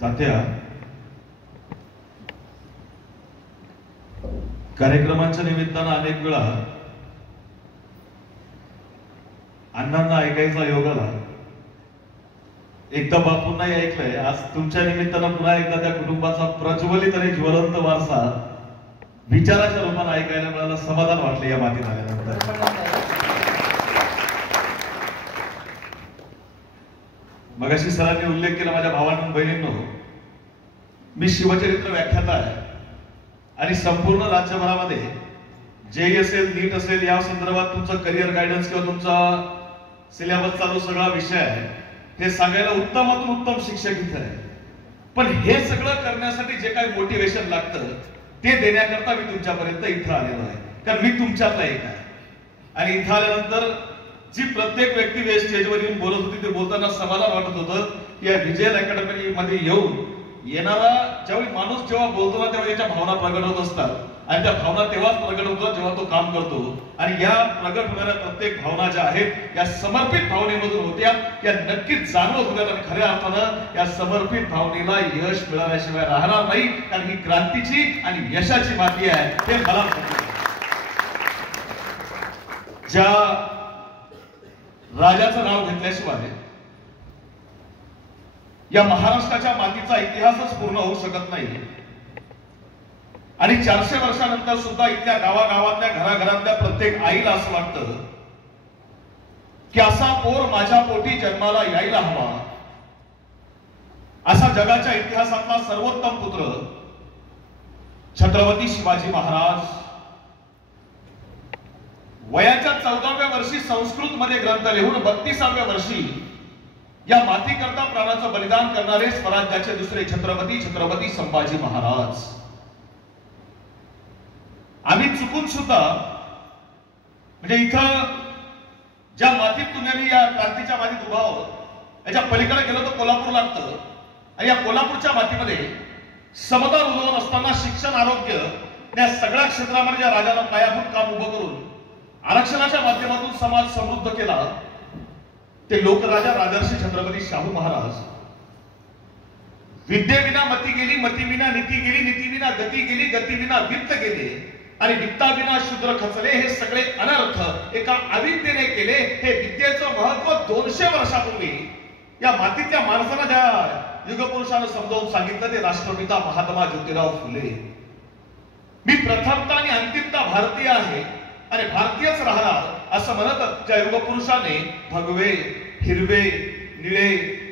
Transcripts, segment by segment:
तात्या, कार्यक्रमाच्या निमित्तानं अनेक वेळा अण्णांना ऐकायचा योग आला. एकदा बापूंनाही ऐकलंय. आज तुमच्या निमित्तानं पुन्हा एकदा त्या कुटुंबाचा प्रज्वलित आणि ज्वलंत वारसा विचाराच्या रूपाने ऐकायला मिळालं. समाधान वाटलं या मातीत आल्यानंतर. मगाशी सरांनी उल्लेख केला माझ्या भावांनो बहिणींनो, मी शिवचरित्र व्याख्याता आहे आणि संपूर्ण राज्यभरामध्ये जेई असेल, नीट असेल, या संदर्भात तुमचं करिअर गायडन्स किंवा तुमचा सिलेबस चालू सगळा विषय आहे हे सांगायला उत्तमातून उत्तम शिक्षक इथं आहे. पण हे सगळं करण्यासाठी जे काही मोटिवेशन लागतं ते देण्याकरता मी तुमच्यापर्यंत इथं आलेलो आहे. कारण मी तुमच्यातला एक आहे आणि इथं आल्यानंतर जी प्रत्येक व्यक्ती स्टेजवर येऊन बोलत होती ते बोलताना समाधान वाटत होतं. या विजय अकॅडमी मध्ये येणारा ज्यावेळी माणूस जेव्हा बोलतो ना तेव्हा त्याच्या भावना प्रगट होत असतात आणि त्या भावना तेव्हाच प्रगट होतात जेव्हा तो काम करतो. आणि या प्रगट होणाऱ्या प्रत्येक भावना ज्या आहेत या समर्पित भावनेमधून होत्या, या नक्कीच जाणवत होत्या. आणि खऱ्या अर्थानं या समर्पित भावनेला यश मिळाल्याशिवाय राहणार नाही. कारण ही क्रांतीची आणि यशाची माती आहे हे मला ज्या राजाचं नाव घेतल्याशिवाय या महाराष्ट्राच्या मातीचा इतिहासच पूर्ण होऊ शकत नाही. आणि 400 वर्षानंतर सुद्धा इथल्या गावागावातल्या घराघरातल्या प्रत्येक आईला असं वाटतं की असा पोर माझ्या पोटी जन्माला यायला हवा. असा जगाच्या इतिहासातला सर्वोत्तम पुत्र छत्रपती शिवाजी महाराज वयाच्या 14व्या वर्षी संस्कृत मध्ये ग्रंथ लिहून 32व्या वर्षी या मातीकरता प्राणाचं बलिदान करणारे स्वराज्याचे दुसरे छत्रपती संभाजी महाराज. आम्ही चुकून सुद्धा म्हणजे इथं ज्या मातीत तुम्ही या क्रांतीच्या मातीत उभा आहोत याच्या पलीकडे गेलो तर कोल्हापूर लागतं. आणि या कोल्हापूरच्या मातीमध्ये समता रुजवून असताना शिक्षण, आरोग्य या सगळ्या क्षेत्रामध्ये ज्या राजानं पायाभूत काम उभं करून आरक्षणाच्या माध्यमातून समाज समृद्ध केला ते लोकराजा राजर्षी छत्रपती शाहू महाराज. विद्येविना मती गेली, मतीविना नीती गेली, नीतीविना गती गेली, गतीविना वित्त गेले आणि वित्ताविना शूद्र खचले. हे सगळे अनर्थ एका अविद्येने केले. हे विद्येचं महत्व 200 वर्षापूर्वी या मातीतल्या माणसाला ज्या युगपुरुषानं समजावून सांगितलं ते राष्ट्रपिता महात्मा ज्योतिराव फुले. मी प्रथमता आणि अंतिमता भारतीय आहे आणि भारतीयच राहणार असं म्हणत ज्या युगपुरुषाने भगवे, हिरवे, निळे,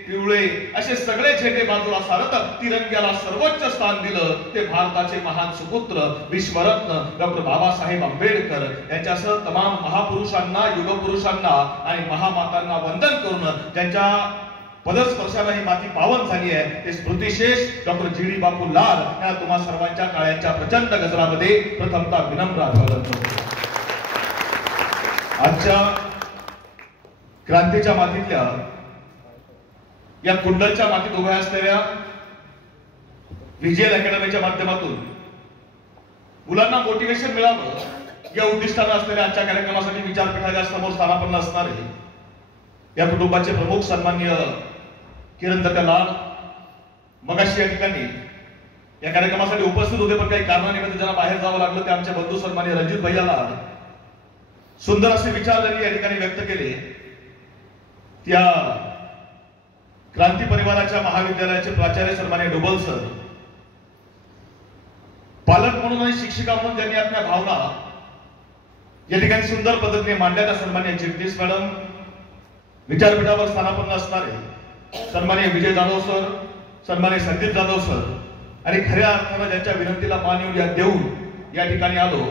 पिवळे असे सगळे झेंडे बाजूला सारत तिरंग्याला सर्वोच्च स्थान दिलं ते भारताचे महान सुपुत्र विश्वरत्न डॉक्टर बाबासाहेब आंबेडकर यांच्यासह तमाम महापुरुषांना, युगपुरुषांना आणि महामातांना वंदन करून ज्यांच्या पदस्पर्शाला ही माती पावन झाली आहे ते स्मृतिशेष डॉक्टर जी डी बापू लाल या तुम्हा सर्वांच्या काळ्यांच्या प्रचंड गजरामध्ये प्रथमता विनम्र अभिवादन करतो. आजच्या क्रांतीच्या मातीतल्या या कुंडलच्या मातीत उभ्या असलेल्या विजय अकॅडमीच्या माध्यमातून मुलांना मोटिवेशन मिळावं या उद्दिष्टानं असलेल्या आजच्या कार्यक्रमासाठी विचारपीठाच्या समोर स्थानापन्न असणारे या कुटुंबाचे प्रमुख सन्माननीय किरण दत्ता लाल मगाशी या ठिकाणी या कार्यक्रमासाठी उपस्थित होते पण काही कारणानिमित्त ज्यांना बाहेर जावं लागलं ते आमचे बंधू सन्माननीय रणजित भैया लाल सुंदर असे विचार त्यांनी या ठिकाणी व्यक्त केले. त्या क्रांती परिवाराच्या महाविद्यालयाचे प्राचार्य सन्माननीय डुबल सर, पालक म्हणून आणि शिक्षिका म्हणून ज्यांनी आपल्या भावना या ठिकाणी सुंदर पद्धतीने मांडल्या त्या सन्माननीय चिटणीस मॅडम, विचारपीठावर स्थानापन्न असणारे सन्माननीय विजय जाधव सर, सन्माननीय संदीप जाधव सर आणि खऱ्या अर्थानं ज्यांच्या विनंतीला मान देऊन या ठिकाणी आलो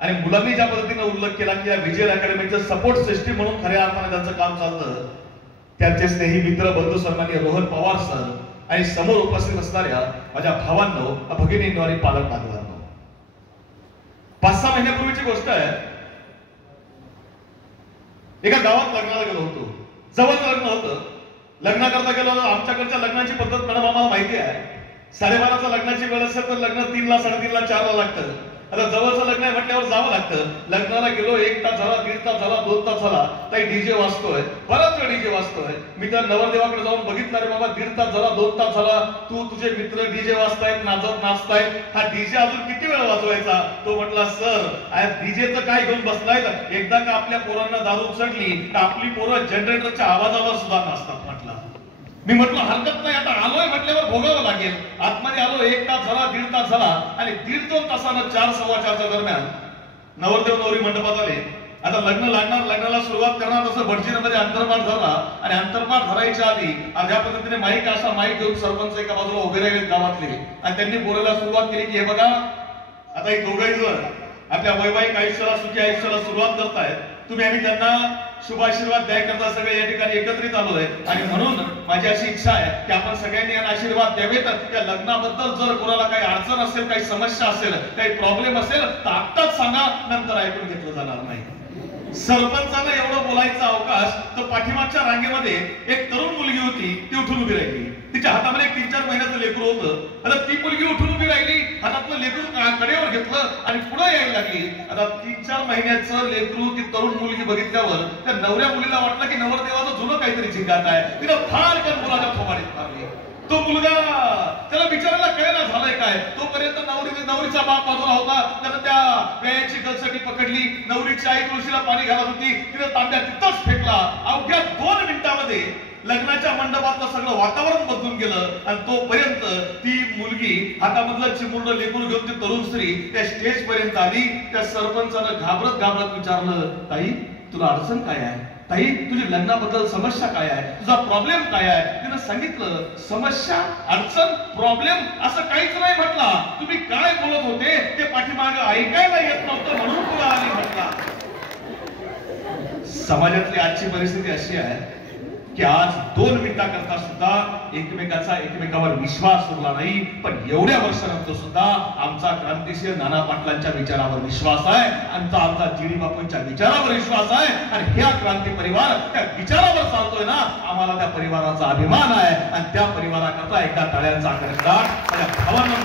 आणि मुलांनी ज्या पद्धतीने उल्लेख केला की या विजय अकॅडमीचं सपोर्ट सिस्टीम म्हणून खऱ्या अर्थाने त्यांचं काम चालतं त्यांचे स्नेही मित्र बंधू सन्माननीय रोहन पवार सर आणि समोर उपस्थित असणाऱ्या माझ्या भावांनो, भगिनींनो आणि पालक बांधवांनो. 5-6 महिन्यापूर्वीची गोष्ट आहे. एका गावात लग्नाला गेलो होतो. जवळ लग्न होतं. लग्न करता गेलो. आमच्याकडच्या लग्नाची पद्धत मॅडम आम्हाला माहिती आहे. 12:30चा लग्नाची वेळ असेल तर लग्न 3ला, 3:30ला, 4ला लागतं आता जवळचं लग्न आहे म्हटल्यावर जावं लागतं. लग्नाला गेलो, 1 तास झाला, 1.5 तास झाला, 2 तास झाला, ताई डीजे वाजतोय, बराच वेळ डीजे वाजतोय. मी तर नवरदेवाकडे जाऊन बघितलं, रे बाबा 1.5 तास झाला, 2 तास झाला, तू तुझे मित्र डीजे वाजतायत, नाचतायत, हा डीजे अजून किती वेळ वाजवायचा? तो म्हटला, सर डीजेचं काय घेऊन बसलाय? एकदा का आपल्या पोरांना दारू चढली तर आपली पोरं जनरेटरच्या आवाजावर सुद्धा नाचतात म्हटला. मी म्हटलं हरकत नाही, आता आलोय म्हटल्यावर भोगावं लागेल. आतमध्ये आलो, 1 तास झाला, 1.5 तास झाला, आणि 1.5-2 तासानं 4, 4:15च्या दरम्यान नवरदेव नवरी मंडपात आले. आता लग्न लागणार, लग्नाला सुरुवात करणार, तसं भटजीमध्ये अंतर्पाठ झाला. आणि अंतर्पाठ धरायच्या आधी अशा पद्धतीने माईक घेऊन सरपंच एका बाजूला उभे राहिले गावातले, आणि त्यांनी बोलायला सुरुवात केली की हे बघा, आता ही दोघंही जण आपल्या वैवाहिक आयुष्याला, सुखी आयुष्याला सुरुवात करतायत. तुम्ही आम्ही त्यांना शुभाशीर्वाद द्यायकरता सगळे या ठिकाणी एकत्रित आलोय, आणि म्हणून माझी अशी इच्छा आहे की आपण सगळ्यांनी यांना आशीर्वाद द्यावेत. या लग्नाबद्दल जर कोणाला काही अडचण असेल, काही समस्या असेल, काही प्रॉब्लेम असेल तर आत्ताच सांगा, नंतर ऐकून घेतलं जाणार नाही. सरपंचाला एवढं बोलायचा अवकाश, तर पाठीमागच्या रांगेमध्ये एक तरुण मुलगी होती, ती उठून उभी राहिली. तिच्या हातामध्ये 3-4 महिन्याचं लेकरू होतं. आता ती मुलगी उठून उभी राहिली, हातातलं लेकरू कडेवर घेतलं आणि पुढे यायला लागली. आता 3-4 महिन्याचं लेकरू, ती तरुण मुलगी बघितल्यावर त्या नवऱ्या मुलीला वाटलं की नवरदेवाचं जुनं काहीतरी चिंगाट आहे. तिनं फार कर मुलाच्या थोबाडीत मारली. तो मुलगा, त्याला बिचारायला कळेना झालंय काय. तोपर्यंत नवरीचा बाप बाजूला होता, त्यानं त्या वेळेची गलसटी पकडली. नवरीची आई तुळशीला पाणी घालत होती, तिनं तांब्या तिथंच फेकला. अवघ्या 2 मिनिटांमध्ये लग्नाच्या मंडपातलं सगळं वातावरण बदलून गेलं. आणि तोपर्यंत ती मुलगी हातामधलं चिमुरडं लेकरू घेऊन ती तरुण स्त्री त्या स्टेज पर्यंत आली. त्या सरपंचानं घाबरत विचारलं, ताई तुला अडचण काय आहे? ताई तुझी लग्नाबद्दल समस्या काय आहे? तुझा प्रॉब्लेम काय आहे? तिनं सांगितलं, समस्या, अडचण, प्रॉब्लेम असं काहीच नाही म्हटला. तुम्ही काय बोलत होते ते पाठीमागे ऐकायला येत नव्हतं, म्हणून तुला आली म्हटला. समाजातली आजची परिस्थिती अशी आहे की आज 2 मिनिटांकरता सुद्धा एकमेकावर विश्वास उरला नाही. पण एवढ्या वर्षानंतर सुद्धा आमचा क्रांतिशील नाना पाटलांच्या विचारावर विश्वास आहे, आमचा जीडी बापूंच्या विचारावर विश्वास आहे. आणि ह्या क्रांती परिवार त्या विचारावर चालतोय ना, आम्हाला त्या परिवाराचा अभिमान आहे. आणि त्या परिवाराकरता एकदा टाळ्यांचा कडकडाट माझ्या भावांना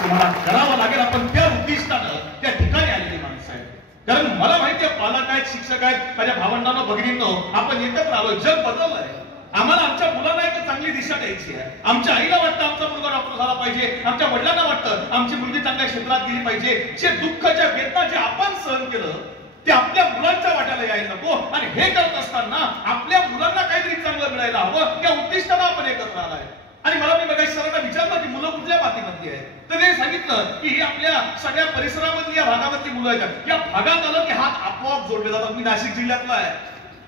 तुम्हाला करावं लागेल. आपण त्या उद्दिष्टानं त्या ठिकाणी आलेली माणसं आहेत. कारण मला माहिती आहे, पालक आहेत, शिक्षक आहेत, माझ्या भावंडांना, भगिनींनो, आपण एकत्र आलोय. जग बदललंय. आम्हाला आमच्या मुलांना एक चांगली दिशा द्यायची आहे. आमच्या आईला वाटतं आमचा मुलगा डॉक्टर झाला पाहिजे, आमच्या वडिलांना वाटतं आमची मुलगी चांगल्या क्षेत्रात गेली पाहिजे. जे दुःख, ज्या वेदना जे आपण सहन केलं ते आपल्या मुलांच्या वाट्याला यायला नको. आणि हे करत असताना आपल्या मुलांना काहीतरी चांगलं मिळायला हवं, त्या उद्दिष्टानं आपण एकत्र आलाय. आणि मला मी बघा सरांना विचारलं की मुलं कुठल्या मातीमधली आहे, तर ते सांगितलं की ही आपल्या सगळ्या परिसरामधली, या भागामधली मुलं आहेत. या भागात आलं की हात आपोआप जोडले जातात. मी नाशिक जिल्ह्यातला आहे,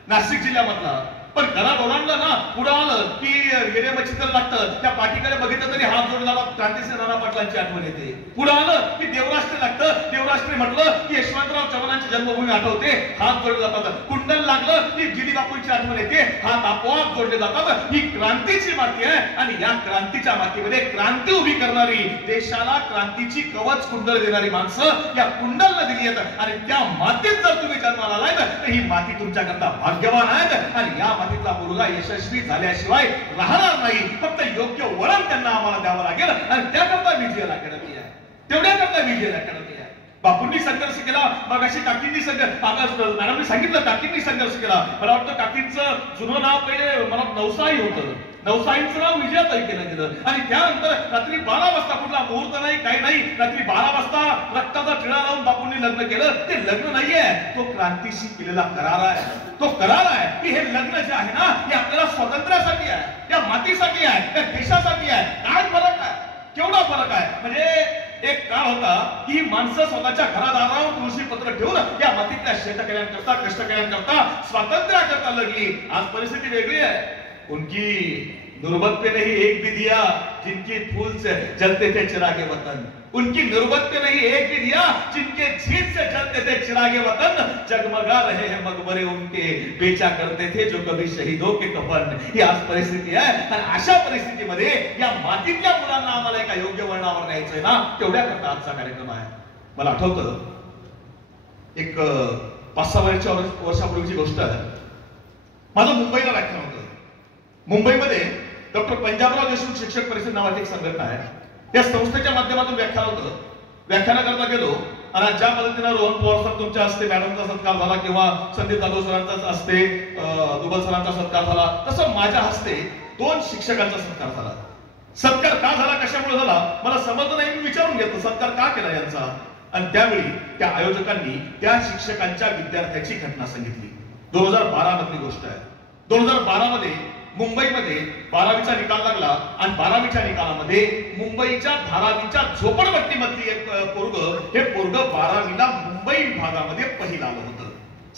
नाशिक जिल्ह्यामधला. पण घरात ओलांडलं ना, पुढे आलं की रेडे मच्छिंद्र लागतं, त्या पाठीकडे बघितलं तरी हात जोडला जातात. क्रांतिसिंह नाना पाटलांची आठवण येते. पुढे आलं की देवराष्ट्र लागतं, देवराष्ट्र म्हटलं की यशवंतराव चव्हाणांची जन्मभूमी आठवते, हात जोडले जातात. कुंडल लागलं की जीडी बापूंची आठवण येते, हात आपोआप जोडले जातात. ही क्रांतीची माती आहे. आणि या क्रांतीच्या मातीमध्ये क्रांती उभी करणारी, देशाला क्रांतीची कवच कुंडल देणारी माणसं या कुंडलला दिली आहेत. आणि त्या मातीत जर तुम्ही जन्माला आलाय तर ही माती तुमच्याकरता भाग्यवान आहेत. आणि या मातीतला मुलगा यशस्वी झाल्याशिवाय राहणार नाही. फक्त योग्य वळण त्यांना आम्हाला द्यावं लागेल. आणि त्याकरता विजय अकॅडमी आहे, तेवढ्याकरता विजय अकॅडमी आहे. बापूंनी संघर्ष केला, मग अशी काकींनी मॅडमनी सांगितलं, काकींनी संघर्ष केला. मला वाटतं काकींचं जुनं नाव पहिले मला नवसाई होतं, नवसाईंचं नाव विजयाताई केलं गेलं. आणि त्यानंतर रात्री 12 वाजता, कुठला मुहूर्त नाही, काही नाही, रात्री 12 वाजता रक्ताचा टिळा लावून बापूंनी लग्न केलं. ते लग्न नाहीये, तो क्रांतीशी केलेला करार आहे. तो करार आहे की हे लग्न जे आहे ना, हे आपल्याला स्वातंत्र्यासाठी आहे, या मातीसाठी आहे, त्या देशासाठी आहे. काय फरक आहे, केवढा फरक आहे. म्हणजे एक काळ होता की ही माणसं स्वतःच्या घरादारावर तुळशी पत्र ठेवून या मातीतल्या शेतकऱ्यांकरता, कष्टकऱ्यांकरता, स्वातंत्र्याकरता लढली. आज परिस्थिती वेगळी आहे. उनकी नौबत पे नहीं एक भी दिया जिनकी फूल से जलते थे चिरागे वतन, उनकी नौबत पे नहीं एक भी दिया जिनके झील से जलते थे चिरागे वतन, जगमगा रहे हैं मकबरे उनके, बेचा करते थे जो कभी शहीदों के कफन. ही आज परिस्थिती आहे. आणि अशा परिस्थितीमध्ये या मातीतल्या मुलांना आम्हाला एका योग्य वळणावर न्यायचंय ना, तेवढ्या करता आजचा कार्यक्रम आहे. मला आठवतं एक 5-6 वर्षापूर्वीची गोष्ट आहे. माझं मुंबईला व्याख्यान होतं. मुंबईमध्ये डॉक्टर पंजाबराव देशमुख शिक्षक परिषद नावाची एक संघटना आहे. त्या संस्थेच्या माध्यमातून व्याख्यान होतं. व्याख्यानाकरता गेलो आणि ज्या पद्धतीनं रोहन पवार सर तुमच्या हस्ते मॅडमचा सत्कार झाला किंवा संदीप जाधव सरांचा हस्ते दुबल सरांचा सत्कार झाला, तसं माझ्या हस्ते 2 शिक्षकांचा सत्कार झाला. सत्कार का झाला, कशामुळे झाला मला समजलं नाही. मी विचारून घेतलं सत्कार का केला यांचा, आणि त्यावेळी त्या आयोजकांनी त्या शिक्षकांच्या विद्यार्थ्याची घटना सांगितली. 2012 मधली गोष्ट आहे. 2012 मध्ये मुंबईमध्ये 12वीचा निकाल लागला आणि 12वीच्या निकालामध्ये मुंबईच्या धारावीच्या झोपडपट्टीमधली एक पोरग, हे पोरग 12वीला मुंबई विभागामध्ये पहिलं आलं होतं.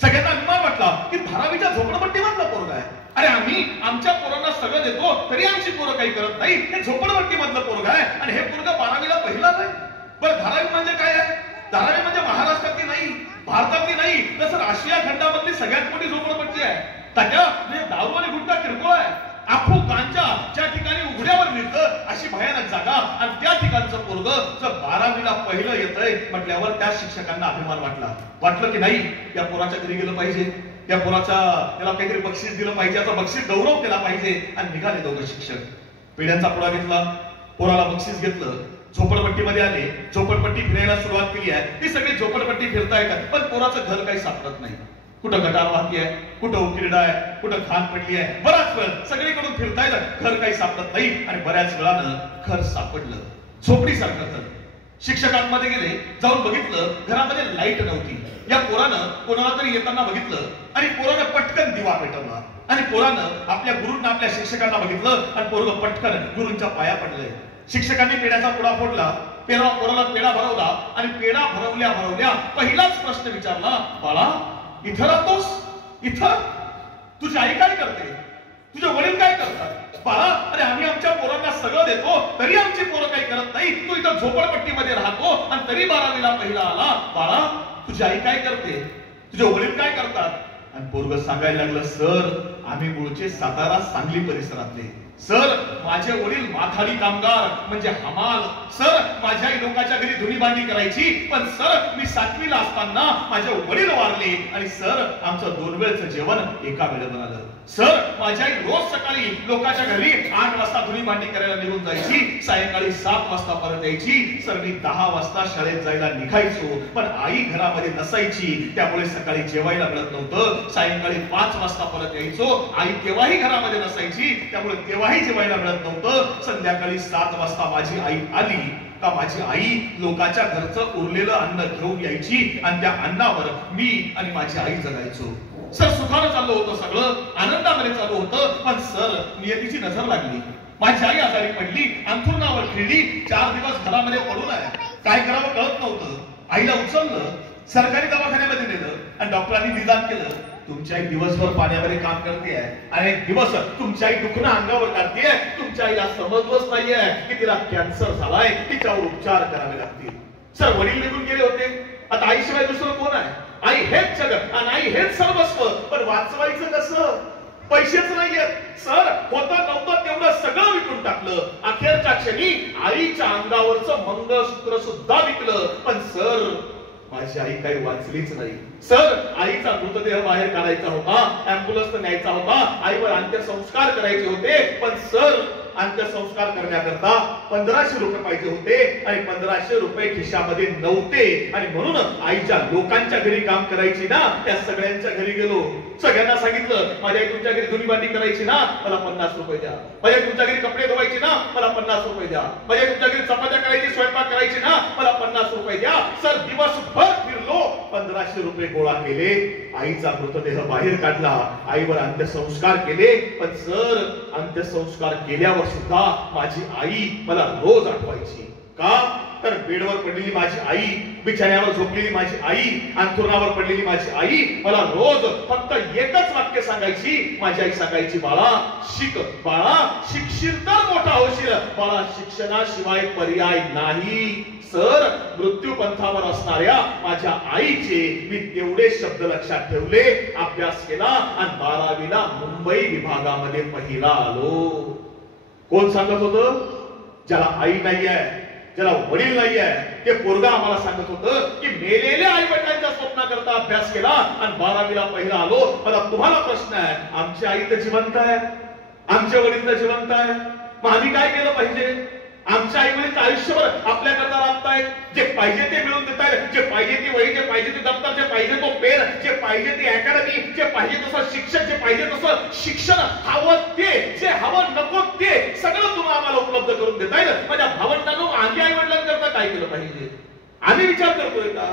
सगळ्यांना अभिमान वाटला की धारावीच्या झोपडपट्टीमधला पोरग आहे. अरे आम्ही आमच्या पोरांना सगळं देतो तरी आमची पोरं काही करत नाही, हे झोपडपट्टीमधलं पोरग आहे आणि हे पोरग 12वीला पहिला आहे. बरं धारावी म्हणजे काय आहे? धारावी म्हणजे महाराष्ट्रातली नाही, भारतातली नाही, तर आशिया खंडामधली सगळ्यात मोठी झोपडपट्टी आहे. त्याच्या म्हणजे दारू आणि गुटखा किरकोळ आहे. आखू गांजा ज्या ठिकाणी उघड्यावर मिळतं अशी भयानक जागा, आणि त्या ठिकाणचं पोरग जर 12वीला पहिलं येतंय म्हटल्यावर त्या शिक्षकांना अभिमान वाटलं की नाही या पोराच्या घरी गेलं पाहिजे, या पोराच्या त्याला काहीतरी बक्षीस दिलं पाहिजे, याचा बक्षीस गौरव केला पाहिजे. आणि निघाले दोघं शिक्षक, पेढ्यांचा पुडा घेतला, पोराला बक्षीस घेतलं, झोपडपट्टीमध्ये आले, झोपडपट्टी फिरायला सुरुवात केली आहे. ती सगळी झोपडपट्टी फिरता येतात, पण पोराचं घर काही सापडत नाही. कुठं गटार वाहती आहे, कुठं उकिरडा आहे, कुठं खान पडली आहे. बराच वेळ सगळीकडून फिरता येतात, घर काही सापडत नाही. आणि बऱ्याच वेळानं घर सापडलं, झोपडीसारखं घर. शिक्षकांमध्ये गेले, जाऊन बघितलं घरामध्ये लाईट नव्हती. या पोरानं कोणाला तरी येताना बघितलं आणि पोरानं पटकन दिवा पेटवला आणि पोरानं आपल्या गुरूंना, आपल्या शिक्षकांना बघितलं आणि पोरग पटकन गुरूंच्या पाया पडलंय. शिक्षकांनी पेढ्याचा पुडा फोडला, पोराला पेढा भरवला आणि पेढा भरवल्या पहिलाच प्रश्न विचारला, बाळा इथं राहतोस? इथं तुझी आई काय करते, तुझे वडील काय करतात? बाळा अरे आम्ही आमच्या पोरांना सगळं देतो तरी आमची पोरं काही करत नाही, तू इथं झोपडपट्टीमध्ये राहतो आणि तरी 12वीला पहिला आला. बाळा तुझी आई काय करते, तुझे वडील काय करतात? आणि पोरग सांगायला लागलं, सर आम्ही मूळचे सातारा सांगली परिसरातले. सर माझे वडील माथाडी कामगार म्हणजे हमाल. सर माझ्या आई लोकांच्या घरी धुणी भांडी करायची, पण सर मी 7वीला असताना माझे वडील वारले आणि सर आमचं 2 वेळचं जेवण एका वेळेला बनवलं. सर माझी आई रोज सकाळी लोकांच्या घरी 8 वाजता धुणी भांडी करायला निघून जायची, सायंकाळी 7 वाजता परत यायची. सर मी 10 वाजता शाळेत जायला निघायचो, पण आई घरामध्ये नसायची, त्यामुळे सकाळी जेवायला मिळत नव्हतं. सायंकाळी 5 वाजता परत यायचो, आई तेव्हाही घरामध्ये नसायची, त्यामुळे तेव्हाही जेवायला मिळत नव्हतं. संध्याकाळी 7 वाजता माझी आई आली का माझी आई लोकांच्या घरचं उरलेलं अन्न घेऊन यायची आणि त्या अन्नावर मी आणि माझी आई जगायचो. सर सुखानं चाललं होतं, सगळं आनंदामध्ये चालू होतं, पण सर नियतीची नजर लागली. माझी आई आजारी पडली, अंथरुणावर खिळली, 4 दिवस घरामध्ये पडून आहे. काय करावं कळत नव्हतं. आईला उचललं, सरकारी दवाखान्यामध्ये नेलं आणि डॉक्टरांनी निदान केलं, तुमची आई दिवसभर पाण्यामध्ये काम करते आणि दिवस तुमची आई दुखणं अंगावर काढते. तुमच्या आईला समजलंच नाहीये की तिला कॅन्सर झालाय, तिच्यावर उपचार करावे लागतील. सर वडील निघून गेले होते, आता आईशिवाय दुसरं कोण आहे? आई हेच जगत आणि आई हेच सर्वस्व, पण वाचवायचं कसं? पैसेच नाहीयेत. सर होतं नव्हतं तेवढं सगळं विकून टाकलं. अखेरच्या क्षणी आईच्या अंगावरचं मंगळसूत्र सुद्धा विकलं, पण सर माझी आई काही वाचलीच नाही. सर आईचा मृतदेह बाहेर काढायचा होता, अँब्युलन्स न्यायचा होता, आईवर अंत्यसंस्कार करायचे होते, पण सर अंत्यसंस्कार करण्याकरता 1500 रुपये पाहिजे होते आणि 1500 रुपये खिशामध्ये नव्हते. आणि म्हणून आईच्या लोकांच्या घरी काम करायची ना, त्या सगळ्यांच्या घरी गेलो. सगळ्यांना सांगितलं, माझ्या आई तुमच्या घरी धुणी भांडी करायची ना, मला 50 रुपये द्या. माझ्या तुमच्या घरी कपडे धुवायचे ना, मला 50 रुपये द्या. माझ्या तुमच्या घरी चपात्या करायची, स्वयंपाक करायची ना, मला 50 रुपये द्या. सर दिवसभर फिरलो, 1500 रुपये गोळा केले, आईचा मृतदेह बाहेर काढला, आईवर अंत्यसंस्कार केले. पण सर अंत्यसंस्कार केल्यावर सुद्धा माझी आई मला रोज आठवायची. का तर बेडवर पडलेली माझी आई, बिछाण्यावर झोपलेली माझी आई, अंथरुणावर पडलेली माझी आई मला रोज फक्त एकच वाक्य सांगायची. माझी आई सांगायची, बाळा शिक, बाळा शिकशील तर मोठा होशील, बाळा शिक्षणाशिवाय पर्याय नाही. सर मृत्यू पंथावर असणाऱ्या माझ्या आईचे मी तेवढे शब्द लक्षात ठेवले, अभ्यास केला आणि 12वीला मुंबई विभागामध्ये पहिला आलो. कोण सांगत होतं? ज्याला आई नाहीये, ज्याला वडील नाहीये, ते पोरगा आम्हाला सांगत होतं की मेलेल्या आई वडिलांच्या स्वप्नाकरता अभ्यास केला आणि 12वीला पहिला आलो. मला तुम्हाला प्रश्न आहे, आमची आई तर जिवंत आहे, आमचे वडील तर जिवंत आहे, मग आम्ही काय केलं पाहिजे? आमच्या आई वडील आयुष्यभर आपल्याकरता राबतायत, जे पाहिजे ते मिळवून देतायत, जे पाहिजे ती वही, जे पाहिजे ते दप्तर, जे पाहिजे तो पेन, जे पाहिजे ती अकॅडमी, जे पाहिजे तसं शिक्षक, जे पाहिजे तसं शिक्षण, हवं ते, जे हवं नको ते सगळं तुम्ही आम्हाला उपलब्ध करून देतायत. माझ्या भावंडांनो, आम्ही आई वडिलांकरता काय केलं पाहिजे? आम्ही विचार करतोय का?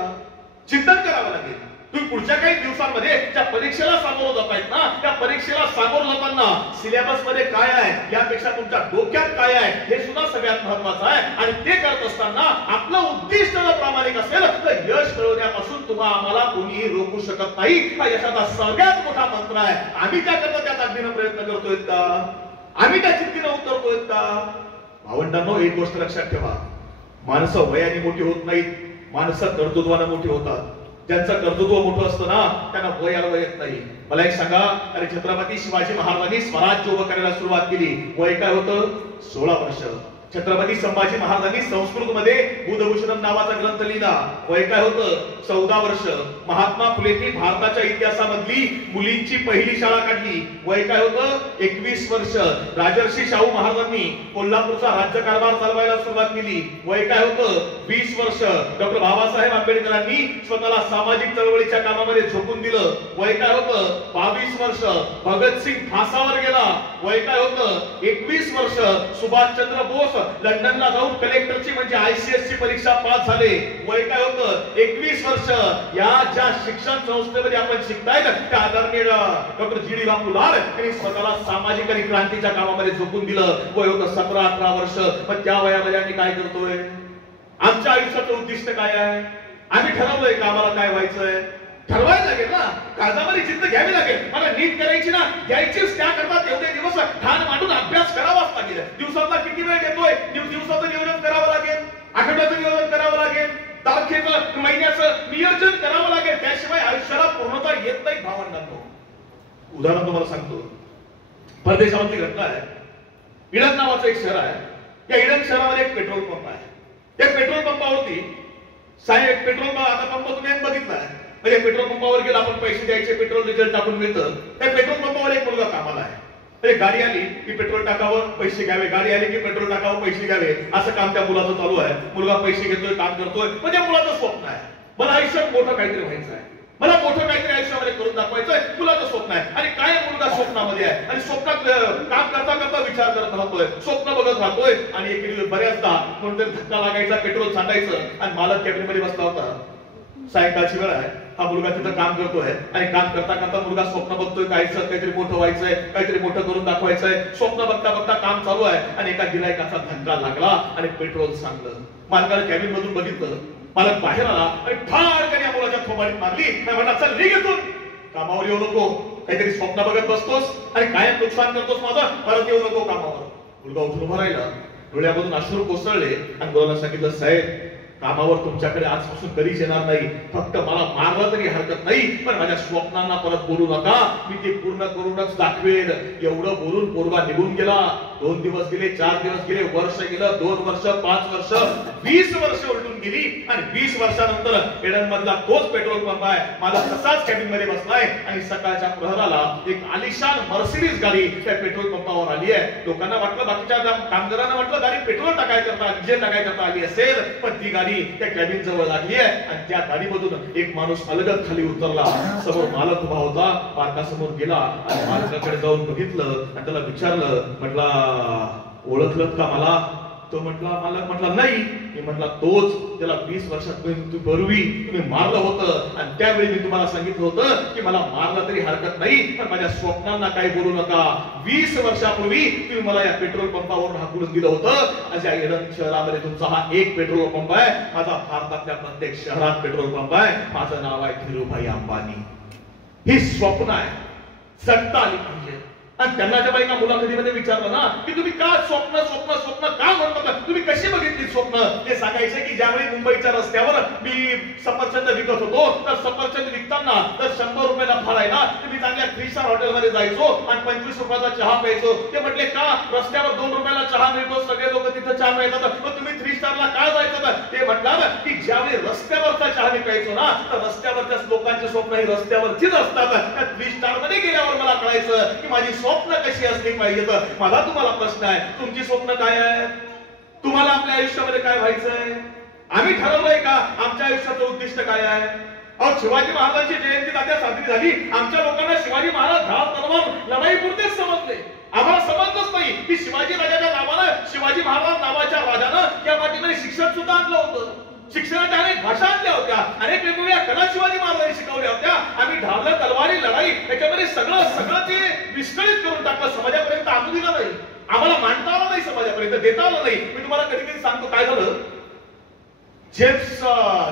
चिंतन करावं लागेल. तुम्ही पुढच्या काही दिवसांमध्ये ज्या परीक्षेला सामोरं जात आहेत ना, त्या परीक्षेला सामोरं जाताना सिलेबस मध्ये काय आहे यापेक्षा तुमच्या डोक्यात काय आहे हे सुद्धा सगळ्यात महत्वाचं आहे. आणि ते करत असताना आपलं उद्दिष्ट जर प्रामाणिक असेल तर यश मिळवण्यापासून तुम्हाला आम्हाला कोणीही रोखू शकत नाही. हा यशाचा सगळ्यात मोठा मंत्र आहे. आम्ही त्याकरता त्या ताकदीनं प्रयत्न करतोय का? आम्ही त्या चित्तीनं उतरतोय का? भावंडांनो, एक गोष्ट लक्षात ठेवा, माणसं वयाने मोठी होत नाहीत, माणसं कर्तृत्वानं मोठी होतात. ज्यांचं कर्तृत्व मोठं असतं ना त्यांना वय आलं येत नाही. मला एक सांगा, अरे छत्रपती शिवाजी महाराजांनी स्वराज्य उभं करायला सुरुवात केली, वय काय होतं? 16 वर्ष. छत्रपती संभाजी महाराजांनी संस्कृत मध्ये बुधभूषणम नावाचा ग्रंथ लिहिला, वय काय होतं? 14 वर्ष. महात्मा फुलेंनी भारताच्या इतिहासामधली मुलींची पहिली शाळा काढली, वय काय होतं? 21 वर्ष. राजर्षी शाहू महाराजांनी कोल्हापूरचा राज्यकारभार चालवायला सुरुवात केली, वय काय होतं? 20 वर्ष. डॉक्टर बाबासाहेब आंबेडकरांनी स्वतःला सामाजिक चळवळीच्या कामामध्ये झोकून दिलं, वय काय होतं? 22 वर्ष. भगतसिंग फासावर गेला, वय काय होतं? 21 वर्ष. सुभाषचंद्र बोस लंडनला जाऊन कलेक्टरची म्हणजे ICS ची परीक्षा पास झाले, वय काय होतं? 21 वर्ष. या ज्या शिक्षण संस्थेमध्ये आपण शिकताय त्या आदरणीय डॉक्टर GD बापूलाल यांनी स्वतःला सामाजिक आणि क्रांतीच्या कामामध्ये झोकून दिलं, वय होतं 17-18 वर्ष. पण त्या वयामध्ये आम्ही काय करतोय? आमच्या आयुष्याचं उद्दिष्ट काय आहे? आम्ही ठरवलंय का आम्हाला काय व्हायचंय? ठरवायला लागेल ना, काळजामध्ये जिद्द घ्यावी लागेल. मला नीट करायची ना, घ्यायचीच. त्याकरता तेवढे दिवस ठाण मांडून अभ्यास करावाच लागेल. दिवसातला किती वेळ घेतोय? दिवसाचं नियोजन करावं लागेल, आठवड्याचं नियोजन करावं लागेल, तारखेचं महिन्याचं नियोजन करावं लागेल. त्याशिवाय आयुष्याला पूर्णता येत नाही. भावंडांनो, उदाहरण तुम्हाला सांगतो. परदेशामधली घटना आहे. इडन नावाचं एक शहर आहे. या इडन शहरामध्ये एक पेट्रोल पंप आहे. त्या पेट्रोल पंपावरती साहेब, पेट्रोल पंप आता पंप तुम्ही बघितला आहे, म्हणजे पेट्रोल पंपावर गेला आपण पैसे द्यायचे, पेट्रोल डिझेल टाकून मिळतं. त्या पेट्रोल पंपावर एक मुलगा कामाला आहे. म्हणजे गाडी आली की पेट्रोल टाकावं, पैसे घ्यावे, गाडी आली की पेट्रोल टाकावं, पैसे घ्यावे, असं काम त्या मुलाचं चालू आहे. मुलगा पैसे घेतोय, काम करतोय. म्हणजे मुलाचं स्वप्न आहे, मला आयुष्यात मोठं काहीतरी व्हायचं आहे, मला मोठं काहीतरी आयुष्यामध्ये करून दाखवायचंय. मुलाचं स्वप्न आहे. आणि काय मुलगा स्वप्नामध्ये आहे आणि स्वप्नात काम करता करता विचार करत राहतोय, स्वप्न बघत राहतोय. आणि एक बऱ्याचदा कोणतरी धक्का लागायचा, पेट्रोल सांडायचं आणि मालक कॅबिनमध्ये बसला होता. सायंकाळची वेळ आहे, हा मुलगा तिथं काम करतोय आणि काम करता करता मुलगा स्वप्न बघतोय, काहीतरी मोठं व्हायचंय, काहीतरी मोठं करून दाखवायचंय. स्वप्न बघता बघता काम चालू आहे आणि एका गिरायकाचा धक्का लागला आणि पेट्रोल सांडलं. मालकाने कॅबिन मधून बघितलं, मालक बाहेर आला आणि फाडकन या मुलाच्या थोबाडीत मारली. म्हटलं, चल निघ इथून, कामावर येऊ नको, काहीतरी स्वप्न बघत बसतोस आणि कायम नुकसान करतोस माझं, परत येऊ नको कामावर. मुलगा उठून उभा राहिला, डोळ्यामधून अश्रू कोसळले आणि मुलाला सांगितलं, साहेब कामावर तुमच्याकडे आजपासून कधीच येणार नाही, फक्त मला मारलं तरी हरकत नाही, पण माझ्या स्वप्नांना परत बोलू नका, मी ते पूर्ण करूनच दाखवेन. एवढं बोलून पोरगा निघून गेला. 2 दिवस गेले, 4 दिवस गेले, वर्ष गेलं, 2 वर्ष, 5 वर्ष, 20 वर्ष उलटून गेली. आणि 20 वर्षानंतर एडन मधला तोच पेट्रोल पंप आहे. माझा तसाच कॅबिन मध्ये बसलाय आणि सकाळच्या प्रहराला एक आलिशान मर्सिडीज गाडी त्या पेट्रोल पंपावर आली आहे. लोकांना वाटलं, बाकीच्या कामगारांना वाटलं गाडी पेट्रोल टाकाय करता, डिझेल टाकाय करता आली असेल, पण ती गाडी त्या कॅबिन जवळ लागली आहे आणि त्या गाडीमधून एक माणूस अलगद खाली उतरला. समोर मालक उभा होता. मालकासमोर गेला आणि मालकाकडे जाऊन बघितलं आणि त्याला विचारलं, म्हटला ओळखलत का मला? तो म्हटला, मालक म्हटला नाही. मी म्हटला, तोच त्याला 20 वर्षापूर्वी तुम्ही मारलं होतं आणि त्यावेळी मी तुम्हाला सांगितलं होतं की मला मारलं तरी हरकत नाही, पण माझ्या स्वप्नांना काही बोलू नका. 20 वर्षापूर्वी तुम्ही मला या पेट्रोल पंपावरून हाकलून दिलं होतं. अशा एडन शहरामध्ये तुमचा हा एक पेट्रोल पंप आहे. माझा भारतातल्या प्रत्येक शहरात पेट्रोल पंप आहे. माझं नाव आहे धीरूभाई अंबानी. ही स्वप्न आहे, जगता आली पाहिजे. आणि त्यांना त्या बाईका मुलाखतीमध्ये विचारलं ना की तुम्ही का स्वप्न स्वप्न स्वप्न का म्हणता, तुम्ही कशी बघितली स्वप्न? ते सांगायचे की ज्यावेळी मुंबईच्या रस्त्यावर मी सफरचंद विकत होतो, तर सफरचंद विकताना तर 100 रुपयाला फाडायला मी चांगल्या 3 स्टार हॉटेलमध्ये जायचो आणि 25 रुपयाचा चहा प्यायचो. ते म्हटले, का रस्त्यावर 2 रुपयाला चहा मिळतो, सगळे लोक तिथं चहा मिळतात, मग तुम्ही 3 स्टारला का जायचं? ते म्हटलं की ज्यावेळी रस्त्यावरचा चहा मी प्यायचो ना, तर रस्त्यावरच्या लोकांचे स्वप्न ही रस्त्यावरचीच असतात. त्या 3 स्टार मध्ये गेल्यावर मला कळायचं की माझी स्वप्न कशी असली पाहिजे. माझा तुम्हाला प्रश्न आहे, तुमची स्वप्न काय आहे? तुम्हाला आपल्या आयुष्यामध्ये काय व्हायचंय? आम्ही ठरवलंय का आमच्या आयुष्याचं उद्दिष्ट काय आहे? अहो, शिवाजी महाराजांची जयंती तात्या साजरी झाली, आमच्या लोकांना शिवाजी महाराज धाव तलवार लढाईपुरतेच समजले. आम्हाला समजलंच नाही की शिवाजी राजाच्या नावानं, शिवाजी महाराज नावाच्या राजानं या पाठीमध्ये शिक्षण सुद्धा आणलं होतं. शिक्षणाच्या अनेक भाषा आणल्या होत्या, अनेक वेगवेगळ्या कला शिवाजी महाराजांनी शिकवल्या होत्या. आम्ही ढाल तलवारी लढाई याच्यामध्ये सगळं ते विस्कळीत करून टाकलं. समाजापर्यंत आणू दिलं नाही, आम्हाला मांडता आलं नाही, समाजापर्यंत देता आलं नाही. मी तुम्हाला कधी कधी सांगतो काय झालं. जेम्स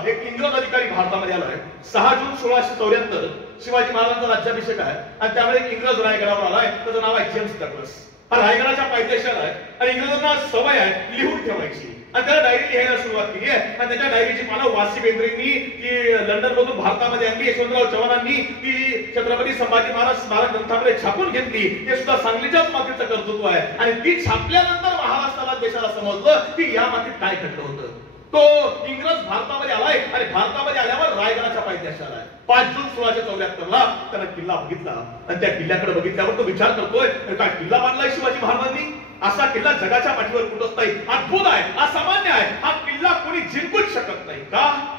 एक इंग्रज अधिकारी भारतामध्ये आलाय. 6 जून 1674 शिवाजी महाराजांचा राज्याभिषेक आहे आणि त्यावेळी एक इंग्रज रायगडावर आलाय. त्याचं नाव आहे जेम्स डग्लस. हा रायगडाच्या पायथ्याशी आलाय आणि इंग्रजांना सवय आहे लिहून ठेवायची आणि त्याला डायरी लिहायला सुरुवात केली आहे. आणि त्याच्या डायरीची पानं वासी बेंद्रेंनी ती लंडन मधून भारतामध्ये आणली. यशवंतराव चव्हाणांनी ती छत्रपती संभाजी महाराज स्मारक ग्रंथामध्ये छापून घेतली. ते सुद्धा सांगलीच्याच मातीचं कर्तृत्व आहे आणि ती छापल्यानंतर महाराष्ट्राला देशाला समजलं की या मातीत काय घडलं होतं. तो इंग्रज भारतामध्ये आलाय आणि भारतामध्ये आल्यावर रायगडाच्या पायथ्याशी आलाय. 5 जून 1674 त्यानं किल्ला बघितला आणि त्या किल्ल्याकडे बघितल्यावर तो विचार करतोय काय किल्ला बांधलाय शिवाजी महाराजांनी. असा किल्ला जगाच्या पाठीवर कुठंच नाही. अद्भुत आहे, असामान्य आहे. हा किल्ला कोणी जिंकूच शकत नाही. का?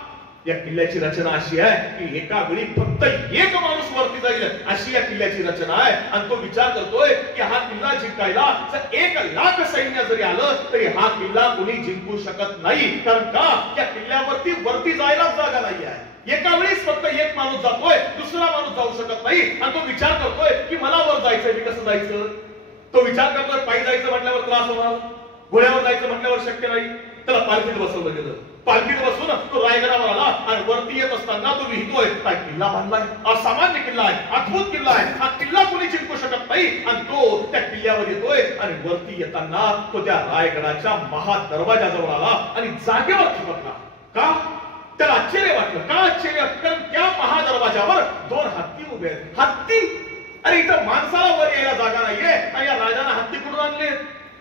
या किल्ल्याची रचना अशी आहे की एका वेळी फक्त एक माणूस वरती जाईल अशी या किल्ल्याची रचना आहे. आणि तो विचार करतोय की हा किल्ला जिंकायला जर 1 लाख सैन्य जरी आलं तरी हा किल्ला कोणी जिंकू शकत नाही. कारण का? या किल्ल्यावरती वरती जायला जागा नाही आहे. एका वेळीच फक्त एक माणूस जातोय, दुसरा माणूस जाऊ शकत नाही. आणि तो विचार करतोय की मला वर जायचंय, मी कसं जायचं? तो विचार करतोय पायी जायचं म्हटल्यावर त्रास होणार, घोड्यावर जायचं म्हटल्यावर शक्य नाही. त्याला पालखीत बसवलं गेलं. पालखीत बसून तो रायगडावर आला आणि वरती येत असताना तो लिहितोय काय किल्ला बांधलाय, असामान्य किल्ला आहे, अद्भुत किल्ला आहे, हा किल्ला कोणी जिंकू शकत नाही. आणि तो त्या किल्ल्यावर येतोय आणि वरती येताना तो त्या रायगडाच्या महादरवाजाजवळ आला आणि जागेवर थबकला. का? त्याला आश्चर्य वाटलं. का आश्चर्य? कारण त्या महादरवाजावर 2 हत्ती उभे आहेत. हत्ती? अरे इथं माणसाला वर यायला जागा नाहीये आणि या राजानं हत्ती कुठून आणले,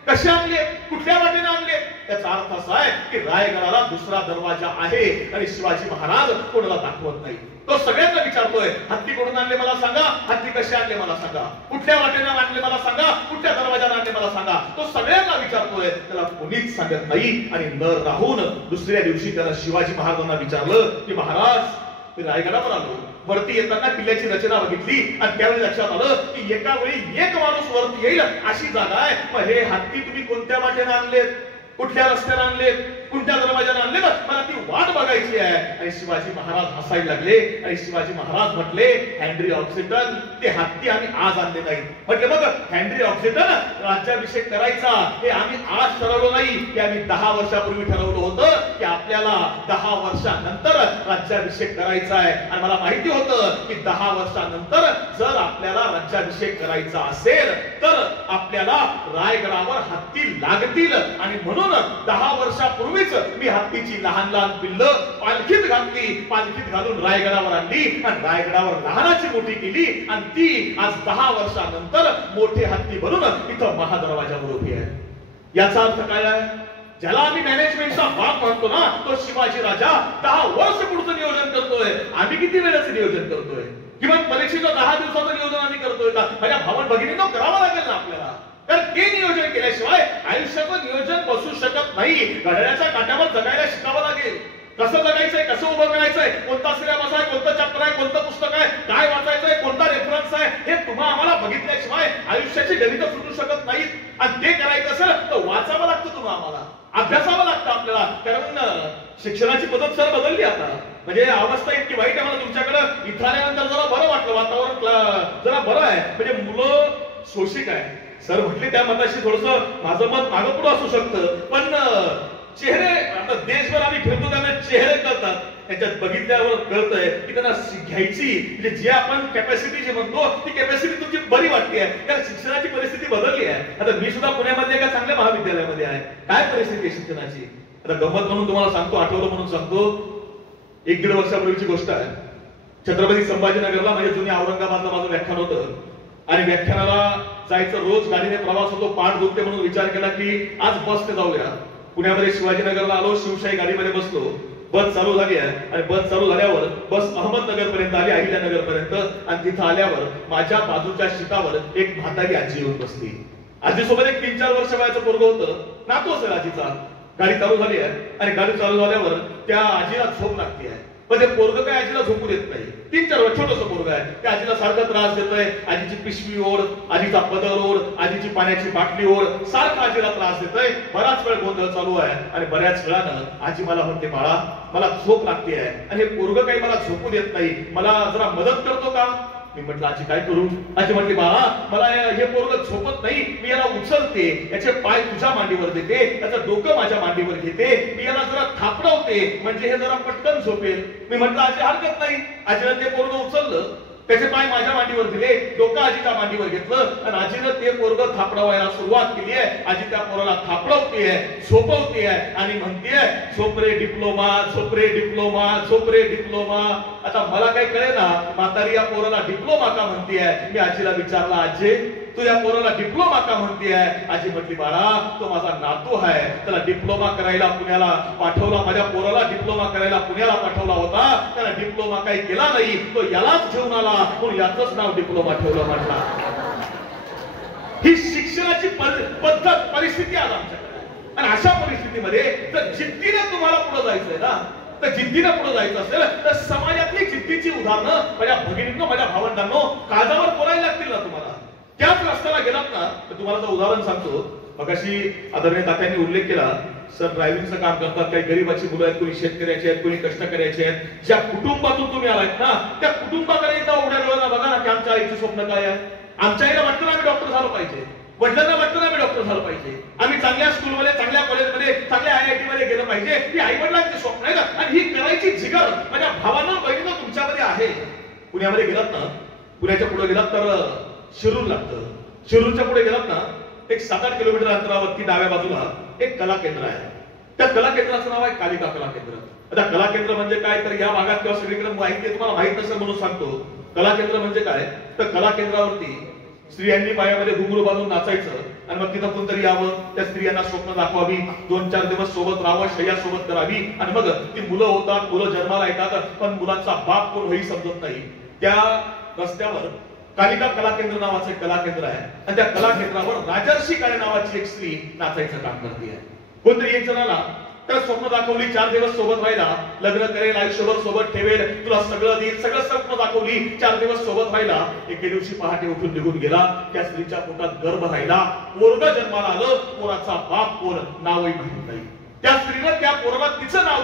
कसे आणले, कुठल्या वाटेने आणले? त्याचा अर्थ असा आहे की रायगडाला दुसरा दरवाजा आहे आणि शिवाजी महाराज कोणाला दाखवत नाही. तो सगळ्यांना विचारतोय हत्ती कुठून आणले मला सांगा, हत्ती कसे आणले मला सांगा, कुठल्या वाटेने आणले मला सांगा, कुठल्या दरवाजाने आणले मला सांगा. तो सगळ्यांना विचारतोय, त्याला कोणीच सांगत नाही. आणि न राहून दुसऱ्या दिवशी त्याला शिवाजी महाराजांना विचारलं की महाराज मी रायगडावर आलो, वरती येताना किल्ल्याची रचना बघितली आणि त्यावेळी लक्षात आलं की एका वेळी एक माणूस वरती येईल अशी जागा आहे. मग हे हत्ती तुम्ही कोणत्या वाटेने आणलेत, कुठल्या रस्त्याने आणलेत, कोणत्या दरवाजाने आणले? मला ती वाट बघायची आहे. आणि शिवाजी महाराज हसायला लागले आणि शिवाजी महाराज म्हटले हेनरी ऑक्सिटन ते हत्ती आम्ही आज आणले नाही. म्हटले बघ हेनरी ऑक्सिटन राज्याभिषेक करायचा हे आम्ही आज ठरवलं नाही, की आम्ही 10 वर्षापूर्वी ठरवलं होतं की आपल्याला 10 वर्षानंतर राज्याभिषेक करायचा आहे. आणि मला माहिती होतं की 10 वर्षानंतर जर आपल्याला राज्याभिषेक करायचा असेल तर आपल्याला रायगडावर हत्ती लागतील. आणि म्हणून 10 वर्षापूर्वी मी हत्तीची लहान लहान पिल्लं पालखीत घातली, पालखीत घालून रायगडावर आणली आणि रायगडावर लहानाची मोठी केली आणि ती आज 10 वर्षानंतर मोठे हत्ती बनून इथं महादरवाजावर उभी आहे. याचा अर्थ काय आहे? ज्याला आम्ही मॅनेजमेंटचा भाग म्हणतो ना तो शिवाजी राजा 10 वर्ष पुढचं नियोजन करतोय. आम्ही किती वेळेचं नियोजन करतोय? किमान परीक्षेचं 10 दिवसाचं नियोजन आम्ही करतोय का? माझ्या भावन भगिनींनो करावं लागेल ना आपल्याला. तर ते नियोजन केल्याशिवाय आयुष्याचं नियोजन बसू शकत नाही. घड्याळाच्या काट्यावर जगायला शिकावं लागेल. कसं जगायचंय, कसं उभं करायचंय, कोणता सिलेबस आहे, कोणतं चॅप्टर आहे, कोणतं पुस्तक आहे, काय वाचायचंय, कोणता रेफरन्स आहे, हे तुम्हा आम्हाला बघितल्याशिवाय आयुष्याची गणित सुटू शकत नाहीत. आणि ते करायचं असेल तर वाचावं लागतं, तुम्हा आम्हाला अभ्यासावं लागतं आपल्याला. कारण शिक्षणाची पद्धत सर बदलली आता. म्हणजे अवस्था इतकी वाईट आहे. मला तुमच्याकडे इथं आल्यानंतर जरा बरं वाटलं, वातावरण जरा बरं आहे. म्हणजे मुलं शोषिक आहे. सर म्हटले त्या मताशी थोडस माझं मत मागं पुढं असू शकतं, पण चेहरे आता देशभर आम्ही फिरतो त्यांना चेहरे कळतात. त्याच्यात बघितल्यावर कळतंय की त्यांना घ्यायची म्हणजे जे आपण कॅपॅसिटी जे म्हणतो ती कॅपॅसिटी तुमची बरी वाटते. कारण शिक्षणाची परिस्थिती बदलली आहे. आता मी सुद्धा पुण्यामध्ये एका चांगल्या महाविद्यालयामध्ये आहे. काय परिस्थिती आहे शिक्षणाची? आता गंमत म्हणून तुम्हाला सांगतो, आठवलं म्हणून सांगतो. 1-1.5 वर्षापूर्वीची गोष्ट आहे. छत्रपती संभाजीनगरला म्हणजे जुन्या औरंगाबादला माझं व्याख्यान होतं आणि व्याख्यानाला जायचं रोज गाडीने प्रवास होतो, पाठ दुखते म्हणून विचार केला की आज बसने जाऊया. पुण्यामध्ये शिवाजीनगरला आलो, शिवशाही गाडीमध्ये बसलो. बस चालू झाली आहे आणि बस चालू झाल्यावर बस अहमदनगर पर्यंत आली, अहिल्यानगर पर्यंत. आणि तिथं आल्यावर माझ्या बाजूच्या सीटावर एक म्हातारी आजी येऊन बसली. आजीसोबत एक 3-4 वर्ष वयाचं पोरगं होतं, नातू असेल आजीचा. गाडी चालू झाली आहे आणि गाडी चालू झाल्यावर त्या आजीला झोप लागते आहे, पण ते पोरग काय आजीला झोपू देत नाही. 3-4 वर्ष छोटस पोरग आहे, त्या आजीला सारखा त्रास देतोय. आजीची पिशवी ओढ, आजीचा पदर ओढ, आजीची पाण्याची बाटली ओढ, सारखा आजीला त्रास देतोय. बराच वेळ गोंधळ चालू आहे आणि बऱ्याच वेळानं आजी मला म्हणते, बाळा मला झोप लागते आहे आणि हे पोरग काही मला झोपू देत नाही, मला जरा मदत करतो का? मी म्हटलं आजी काय करू? आजी म्हटली, बाळा मला हे पोरग झोपत नाही, मी याला उचलते, याचे पाय तुझ्या मांडीवर देते, याचं डोकं माझ्या मांडीवर घेते, मी याला जरा थापडवते म्हणजे हे जरा पटकन झोपेल. मी म्हटलं आजी हरकत नाही. आजीनं ते पोरग उचललं, त्याचे पाय माझ्या मांडीवर दिले, डोकं आजीच्या मांडीवर घेतलं आणि आजीनं ते पोरग थापडवायला सुरुवात केली आहे. आजी त्या पोराला थापडवते, झोपवते आणि म्हणते, झोप रे डिप्लोमा, झोप रे डिप्लोमा, झोप रे डिप्लोमा. आता मला काही कळेना म्हातारी या पोराला डिप्लोमा का म्हणतीये. मी आजीला विचारला, आजी तू या पोराला डिप्लोमा का म्हणतीये? आजी म्हटली, बाळा तो माझा नातू आहे, त्याला डिप्लोमा करायला पुण्याला पाठवला, माझ्या पोराला डिप्लोमा करायला पुण्याला पाठवला होता, त्याला डिप्लोमा काही केला नाही, तो यालाच घेऊन आला म्हणून याचंच नाव डिप्लोमा ठेवलं. म्हटला ही शिक्षणाची पद्धत परिस्थिती आज आमच्याकडे. आणि अशा परिस्थितीमध्ये जर जिद्दीने तुम्हाला पुढे जायचंय ना, तर जिद्दीने पुढे जायचं असेल तर समाजातली जिद्दीची उदाहरणं माझ्या भगिनींनो, माझ्या भावंडांनो काळजावर कोरायला लागतील ना तुम्हाला. त्याच रस्त्याला गेलात ना तर तुम्हाला तर उदाहरण सांगतो. मगाशी आदरणीय तात्यांनी उल्लेख केला, सर ड्रायव्हिंगचं काम करतात, काही गरीबाची मुलं आहेत, कोणी शेतकऱ्याची आहेत, कोणी कष्टकऱ्याची आहेत. ज्या कुटुंबातून तुम्ही आलात ना त्या कुटुंबाकडे एकदा उड्या डोळ्याला बघा ना की आमच्या आईचं स्वप्न काय आहे. आमच्या आईला वाटतं ना आम्ही डॉक्टर झालो पाहिजे, वडिलांना वाटतं ना आम्ही डॉक्टर झालं पाहिजे, आम्ही चांगल्या स्कूलमध्ये, चांगल्या कॉलेजमध्ये, चांगल्या IIT मध्ये गेलं पाहिजे. ही आई वडिलांचे स्वप्न आहे ना आणि ही करायची जिगर माझ्या भावांना बहिणीनं तुमच्यामध्ये आहे. पुण्यामध्ये गेलात ना, पुण्याच्या पुढे गेलात तर शिरूर लागतं. शिरूरच्या पुढे गेलात ना एक 7-8 किलोमीटर अंतरावरती डाव्या बाजूला एक कला केंद्र आहे. त्या कला केंद्राचं नाव आहे कालिका कला केंद्र. आता कला केंद्र म्हणजे काय तर या भागात किंवा सगळीकडे माहिती आहे, तुम्हाला माहित नसेल म्हणून सांगतो. कला केंद्र म्हणजे काय तर कला केंद्रावरती स्त्रियांनी पायामध्ये घुंगरू बांधून नाचायचं आणि मग तिथं कोणतरी यावं, त्या स्त्रियांना स्वप्न दाखवावी, 2-4 दिवस सोबत राहावं, शय्या सोबत करावी आणि मग ती मुलं होतात, मुलं जन्माला येतात, पण मुलांचा बाप कोण हेही समजत नाही. त्या रस्त्यावर कालिका कला केंद्र नावाचं कला केंद्र आहे आणि त्या कला केंद्रावर राजर्षी काळे नावाची एक स्त्री नाचायचं काम करते आहे. कोणतरी एक जणाला त्याला स्वप्न दाखवली, 4 दिवस सोबत राहिला, लग्न करेल, आयुष्यभर सोबत ठेवेल, तुला सगळं देईल, सगळं स्वप्न दाखवली, 4 दिवस सोबत राहिला. एके दिवशी पहाटे उठून निघून गेला. त्या स्त्रीच्या पोटात गर्भ राहिला, पोरग जन्माला आलं, पोराचा बाप कोण नावही माहित नाही. त्या स्त्रीनं त्या पोराला तिचं नाव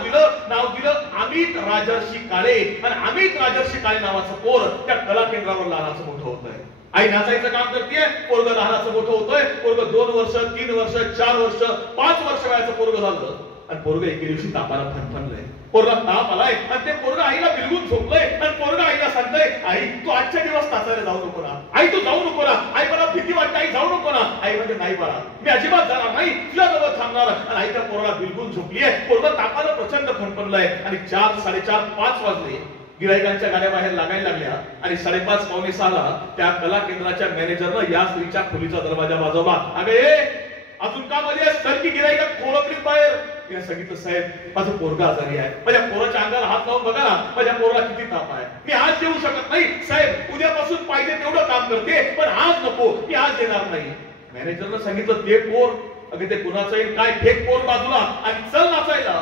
दिलं अमित राजर्षी काळे आणि अमित राजर्षी काळे नावाचं पोर त्या कला केंद्रावर लहानाचं मोठं होतंय. आई नाचायचं काम करतेय, पोरग लहानाचं मोठं होतंय. पोरग 2 वर्ष, 3 वर्ष, 4 वर्ष, 5 वर्ष वयाचं पोरग झालं आणि पोरग एके दिवशी तापाला फणफणलंय. पोरला ताप आलाय आणि ते पोरग आईला बिलगून झोपलंय आणि पोरग आईला सांगतोय, आई तू आजच्या दिवस नाचायला जाऊ नको ना, आई तू जाऊ नको ना, आई मला भीती वाटते, आई जाऊ नको ना. आई म्हणजे नाही बाळा, मी अजिबात जाणार नाही, तुझ्या जवळ थांबणार. आणि आई त्या पोराला बिलगून झोपलीये, पोरग तापाला प्रचंड फणफणलंय आणि 4, 4:30, 5 वाजले. गिरायकांच्या गाड्या बाहेर लागायला लागल्या आणि 5:30, पावणे 6ला त्या कला केंद्राच्या मॅनेजरनं या स्त्रीच्या खोलीचा दरवाजा वाजवला. अगं अजून का मध्ये सरकी गिरायका खोळकलीत बाहेर. तिने सांगितलं, साहेब माझं पोरग आजारी आहे, माझ्या पोराच्या अंगाला हात लावून बघा ना, माझ्या पोराला किती ताप आहे, मी आज देऊ शकत नाही साहेब, उद्यापासून पाहिजे तेवढं काम करते पण आज नको, मी आज देणार नाही. मॅनेजरनं सांगितलं, ते पोर अगं ते कुणाचं येईल काय, फेक पोर बाजूला आणि चल नाचायला.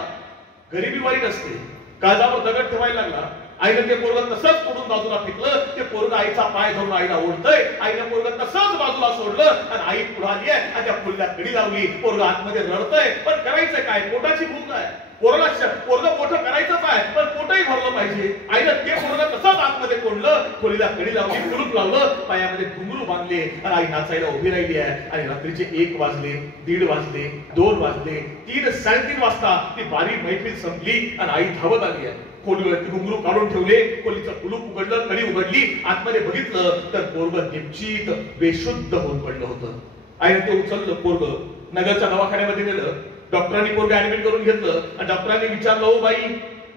गरिबी वाईट असते. काळजावर दगड ठेवायला लागला. आईनं ते पोरग तसंच तोडून बाजूला फेकलं. ते पोरग आईचा पाय धरून आईला ओढतय. आईनं पोरग तसंच बाजूला सोडलं आणि आई पुढे आली आहे आणि त्या फुलला कडी लावली. पोरग आतमध्ये रडतय पण करायचं काय, पोटाची भूक आहे. पोरग मोठं करायचंच आहे पण पोटही भरलं पाहिजे. आईनं ते पोरग तसंच आतमध्ये कोंडलं, खोलीला कडी लावली, कुलूप लावलं, पायामध्ये घुंगरू बांधले आणि आई नाचायला उभी राहिली आहे. आणि रात्रीचे 1 वाजले, 1:30 वाजले, 2 वाजले, 3, 3:30 वाजता ती बारी मैफिल संपली आणि आई धावत आली आहे. खोलीवरती घुंगरू काढून ठेवले, खोलीचं कुलूप उघडलं, कडी उघडली, आतमध्ये बघितलं तर पोरग निश्चित बेशुद्ध होऊन पडलं होतं. आईने ते उचललं, पोरग नगरच्या दवाखान्यामध्ये नेलं. डॉक्टरांनी पोरग ऍडमिट करून घेतलं आणि डॉक्टरांनी विचारलं, ओ बाई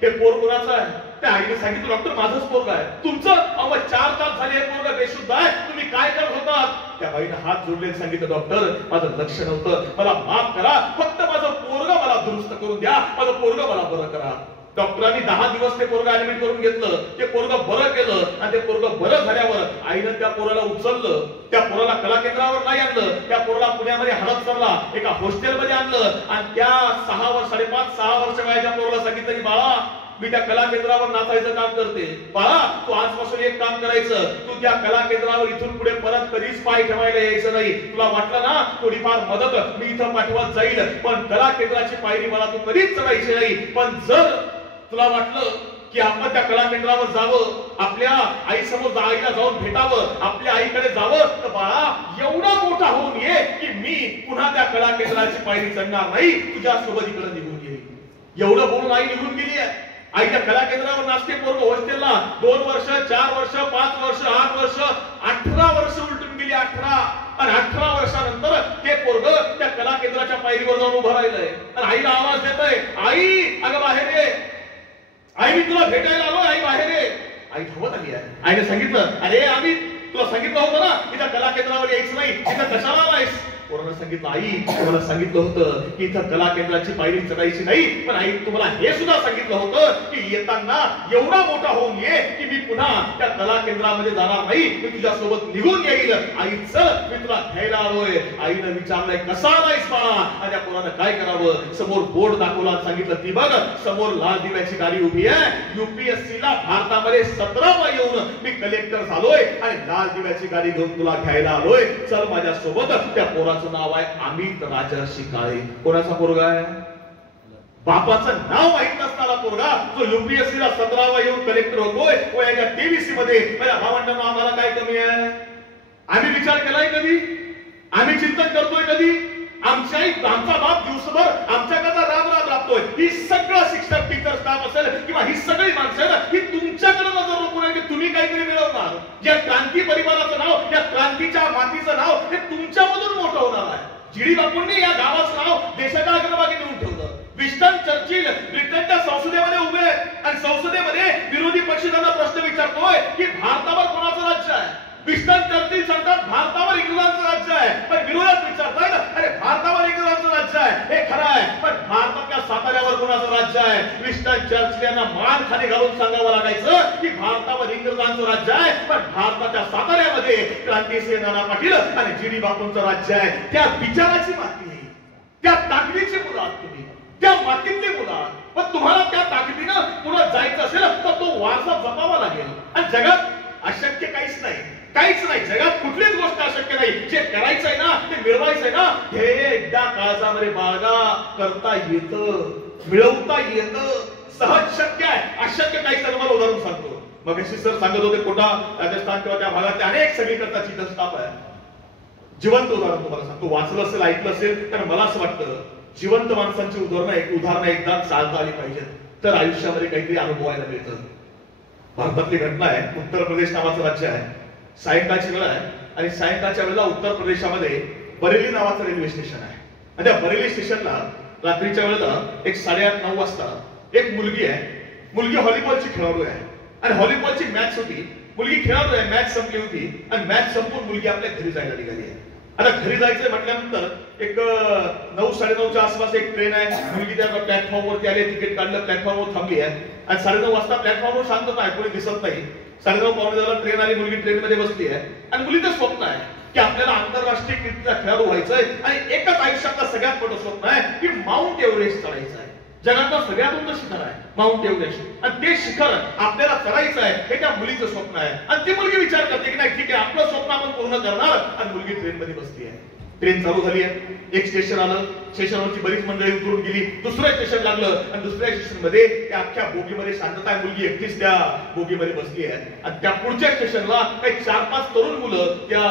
हे पोर कोणाचं आहे? त्या आईने सांगितलं, डॉक्टर माझंच पोरग आहे. तुमचं? अहो 4 तास झाले हे पोरग बेशुद्ध आहे, तुम्ही काय करत होतात? त्या बाईने हात जोडले, सांगितलं, डॉक्टर माझं लक्ष नव्हतं, मला माफ करा, फक्त माझं पोरग मला दुरुस्त करून द्या, माझं पोरग मला बरं करा. डॉक्टरांनी 10 दिवस ते पोरग ऍडमिट करून घेतलं, ते पोरग बरं केलं आणि ते पोरग बरं झाल्यावर आईनं त्या पोराला उचललं, त्या पोराला कला केंद्रावर नाही आणलं, त्या पोराला पुण्यामध्ये हडपसरला एका हॉस्टेलमध्ये आणलं आणि त्या 5.5-6 वर्ष वयाच्या पोराला सांगितलं की बाळा मी त्या कला केंद्रावर नाचायचं काम करते, बाळा तू आजपासून एक काम करायचं, तू त्या कला केंद्रावर इथून पुढे परत कधीच पाय ठेवायला यायचं नाही, तुला वाटलं ना थोडीफार मदत मी इथं पाठवत जाईल, पण कला केंद्राची पायरी मला तू कधीच चढायची नाही, पण जर तुला वाटलं की आपण त्या कला केंद्रावर जावं, आपल्या आईसमोर आईला जाऊन भेटावं, आपल्या आईकडे जावं, तर बाळा एवढा मोठा होऊन ये की मी पुन्हा त्या कला केंद्राची पायरी चढणार नाही, तुझ्या सोबत इकडे निघून येईल. एवढं बोलून आई निघून गेली आहे. आईच्या कला केंद्रावर नाचते पोरग हॉस्टेलला 2 वर्ष 4 वर्ष 5 वर्ष 8 वर्ष 18 वर्ष उलटून गेली. 18 आणि 18 वर्षानंतर ते पोरग त्या कला केंद्राच्या पायरीवर जाऊन उभं राहिलंय आणि आईला आवाज देतोय, आई अगं बाहेर ये, आई मी तुला भेटायला आलो, आई बाहेर ये. आई धावत आली आहे. आईने सांगितलं, अरे आम्ही तुला सांगितलं होतं ना की त्या कला केंद्रावर यायचं नाही, तिथं कशाला आलायस? पोरानं सांगितलं, आई तुम्हाला सांगितलं होतं की इथं कला केंद्राची पायरी चढायची नाही, पण आई तुम्हाला हे सुद्धा सांगितलं होतं की येताना एवढा मोठा होऊन ये की मी पुन्हा त्या कला केंद्रामध्ये जाणार नाही, मी तुझ्या सोबत निघून येईल. आई चल मी तुला घ्यायला आलोय. आईनं विचारलंय कसा आलायस बाळा? आणि त्या पोरानं काय करावं, समोर बोर्ड दाखवला, सांगितलं ती बघ समोर लाल दिव्याची गाडी उभी आहे, UPSC ला भारतामध्ये 17वा येऊन मी कलेक्टर झालोय आणि लाल दिव्याची गाडी घेऊन तुला घ्यायला आलोय, चल माझ्या सोबत. त्या पोरा नाव आहे अमित राजर्षी काळे. कोणाचा पोरगा आहे? बापाचं नाव माहित नसणारा पोरगा जो UPSC ला 17वा येऊन कलेक्टर होतोय. वयाच्या 23 मध्ये. माझ्या भावंडांना आम्हाला काय कमी आहे? आम्ही विचार केलाय कधी? आम्ही चिंतन करतोय कधी? आमचा बाप दिवसभर आमच्याकरता राब राबतोय. ही सगळं शिक्षक टीचर स्टाफ असेल किंवा ही सगळी माणसं ही तुमच्याकडे नजर रोखून आहे की तुम्ही काहीतरी मिळवणार. या क्रांती परिवाराचं नाव, या क्रांतीच्या मातीचं नाव हे तुमच्यामधून मोठं होणार आहे. जीडी बापूंनी या गावाचं नाव देशाच्या अग्रभागी नेऊन ठेवलं. विन्स्टन चर्चिल ब्रिटनच्या संसदेमध्ये उभे आहेत आणि संसदेमध्ये विरोधी पक्ष त्यांना प्रश्न विचारतोय की भारतावर कोणाचं राज्य आहे? विन्स्टन चर्चिल सांगतात भारतावर इंग्रजांचं राज्य आहे, पण विरोधात विचारतायत अरे भारतावर इंग्रजांचं राज्य आहे. हे खरं आहे, पण भारताच्या साताऱ्यावर कोणाचं राज्य आहे? विन्स्टन चर्चिल यांना मान खाली घालून सांगावं लागायचं की भारतावर इंग्रजांचं राज्य आहे, पण भारताच्या साताऱ्यामध्ये क्रांतिसिंह नाना पाटील आणि जीडी बापूंचं राज्य आहे. त्या विचाराची माती, त्या ताकदीची मुलं आहात तुम्ही, त्या मातीतली मुलं आहात. पण तुम्हाला त्या ताकदीनं पुढे जायचं असेल तर तो वारसा जपावा लागेल. आणि जगात अशक्य काहीच नाही, काहीच नाही. जगात कुठलीच गोष्ट अशक्य नाही. जे करायचंय ना ते मिळवायचंय ना हे एकदा काळजामध्ये बाळगा करता येतं, मिळवता येतं, सहज शक्य आहे. अशक्य काहीच नाही. तुम्हाला उदाहरण सांगतो. मग सर सांगत होते कोटा राजस्थान किंवा त्या भागात अनेक सगळीकडचा चिकन स्टाफ आहे. जिवंत उदाहरण तुम्हाला सांगतो. वाचलं असेल, ऐकलं असेल, तर मला असं वाटतं जिवंत माणसांची उदाहरणं एकदा चालता आली पाहिजेत तर आयुष्यामध्ये काहीतरी अनुभवायला मिळतं. भारतातली घटना आहे. उत्तर प्रदेश नावाचं राज्य आहे. सायंकाळची वेळ आहे आणि सायंकाळच्या वेळेला उत्तर प्रदेशामध्ये बरेली नावाचं रेल्वे स्टेशन आहे आणि त्या बरेली स्टेशनला रात्रीच्या वेळेला एक 8:30-9 वाजता एक मुलगी आहे. मुलगी व्हॉलीबॉलची खेळाडू आहे आणि व्हॉलीबॉलची मॅच होती. मुलगी खेळाडू आहे, मॅच संपली होती आणि मॅच संपून मुलगी आपल्या घरी जायला निघाली आहे. आता घरी जायचं म्हटल्यानंतर एक 9-9:30च्या आसपास एक ट्रेन आहे. मुलगी त्या प्लॅटफॉर्मवरती आली, तिकीट काढलं, प्लॅटफॉर्मवर थांबली आहे आणि 9:30 वाजता प्लॅटफॉर्मवर शांतता आहे, कोणी दिसत नाही. 9:30 ट्रेन आली, मुलगी ट्रेन मध्ये बसली आहे आणि मुलीचं स्वप्न आहे की आपल्याला आंतरराष्ट्रीय कीर्तीचा खेळाडू व्हायचंय आणि एकच आयुष्यातलं सगळ्यात मोठं स्वप्न आहे की माउंट एव्हरेस्ट चढायचं आहे. जगातलं सगळ्यात उंच शिखर आहे माउंट एव्हरेस्ट आणि ते शिखर आपल्याला चढायचं आहे हे त्या मुलीचं स्वप्न आहे. आणि ती मुलगी विचार करते की नाही ठीक आहे आपलं स्वप्न आपण पूर्ण करणार. आणि मुलगी ट्रेन मध्ये बसली आहे. ट्रेन चालू झाली आहे. एक स्टेशन आलं, स्टेशनवरची बरीच मंडळी उतरून गेली. दुसरं स्टेशन लागलं आणि दुसऱ्या स्टेशन मध्ये त्या अख्ख्या बोगीमध्ये शांतता आहे. मुलगी एकटीच त्या बोगीमध्ये बसली आहे आणि त्या पुढच्या स्टेशनला काही 4-5 तरुण मुलं त्या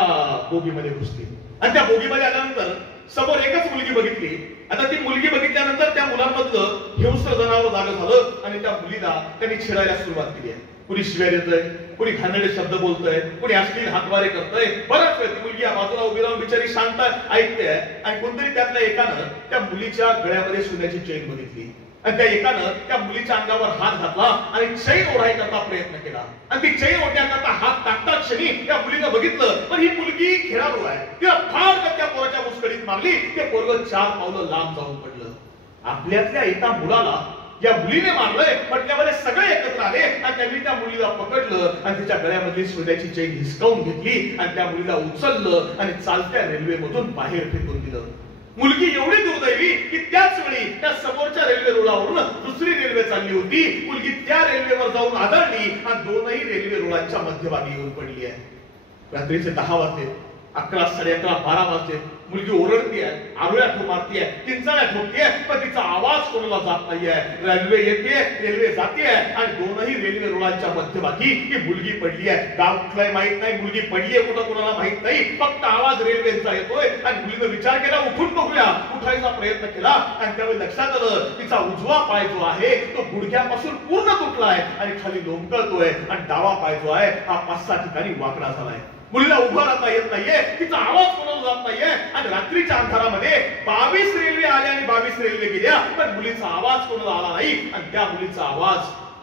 बोगीमध्ये घुसली आणि त्या बोगीमध्ये आल्यानंतर समोर एकच मुलगी बघितली. आता ती मुलगी बघितल्यानंतर त्या मुलांमधलं हिंस्र जनावर जागं झालं आणि त्या मुलीला त्यांनी छेडायला सुरुवात केली आहे. कुणी शिव्या देतोय, कुणी घाणेरडे शब्द बोलतोय, कुणी अश्लील हातवारे करतोय. बराच वेळ ती मुलगी या बाजूला उभी राहून बिचारी शांत ऐकते आणि कोणतरी त्यातल्या एकानं त्या मुलीच्या गळ्यामध्ये सोन्याची चेन बघितली आणि त्या एकानं त्या मुलीच्या अंगावर हात घातला आणि चैन ओढायचा प्रयत्न केला आणि ती चैन ओढण्याकरता हात टाकता क्षणी त्या मुलीनं बघितलं पण ही मुलगी खेळाडू आहे. तिला फार त्या पोराच्या मुस्कडीत मारली. ते पोरग 4 पावलं लांब जाऊन पडलं. आपल्यातल्या एका मुलाला या मुलीने मारलंय म्हटल्यावर सगळे एकत्र आले आणि त्यांनी त्या मुलीला पकडलं आणि तिच्या गळ्यामधली सोन्याची चेन हिसकावून घेतली आणि त्या मुलीला उचललं आणि चालत्या रेल्वेमधून बाहेर फेकून दिलं. मुलगी एवढी दुर्दैवी की त्याच वेळी त्या समोरच्या रेल्वे रुळावरून दुसरी रेल्वे चालली होती. मुलगी त्या रेल्वेवर जाऊन आदळली आणि दोनही रेल्वे रुळांच्या मध्यभागी येऊन पडली आहे. रात्रीचे 10 वाजले, 11, 11:30, 12 वाजले. मुलगी ओरडतीये, आरोळ्या मारतीये, किंचाळ्या ठोकतीये, पण तिचा आवाज कोणाला जात नाहीये. रेल्वे येते, रेल्वे जाते आणि दोनही रेल्वे रुळांच्या मध्यभागी ही मुलगी पडली आहे. गाव कुठलाही माहित नाही, मुलगी पडलीये कुठं कोणाला माहित नाही, फक्त आवाज रेल्वेचा येतोय. आणि मुलीने विचार केला उठून बघूया, उठायचा प्रयत्न केला आणि त्यावेळी लक्षात आलं तिचा उजवा पाय जो आहे तो गुडघ्यापासून पूर्ण तुटलाय आणि खाली लोंबकळतोय आणि डावा पाय जो आहे हा 5-6 ठिकाणी वाकडा झालाय. मुलीला उभा राहता येत नाहीये, तिचा आवाज कोणाला जात नाहीये आणि रात्रीच्या अंधारामध्ये 22 रेल्वे आल्या आणि 22 रेल्वे गेल्या, पण मुलीचा आवाज कोणाला आला नाही. आणि त्या मुलीचा आवाज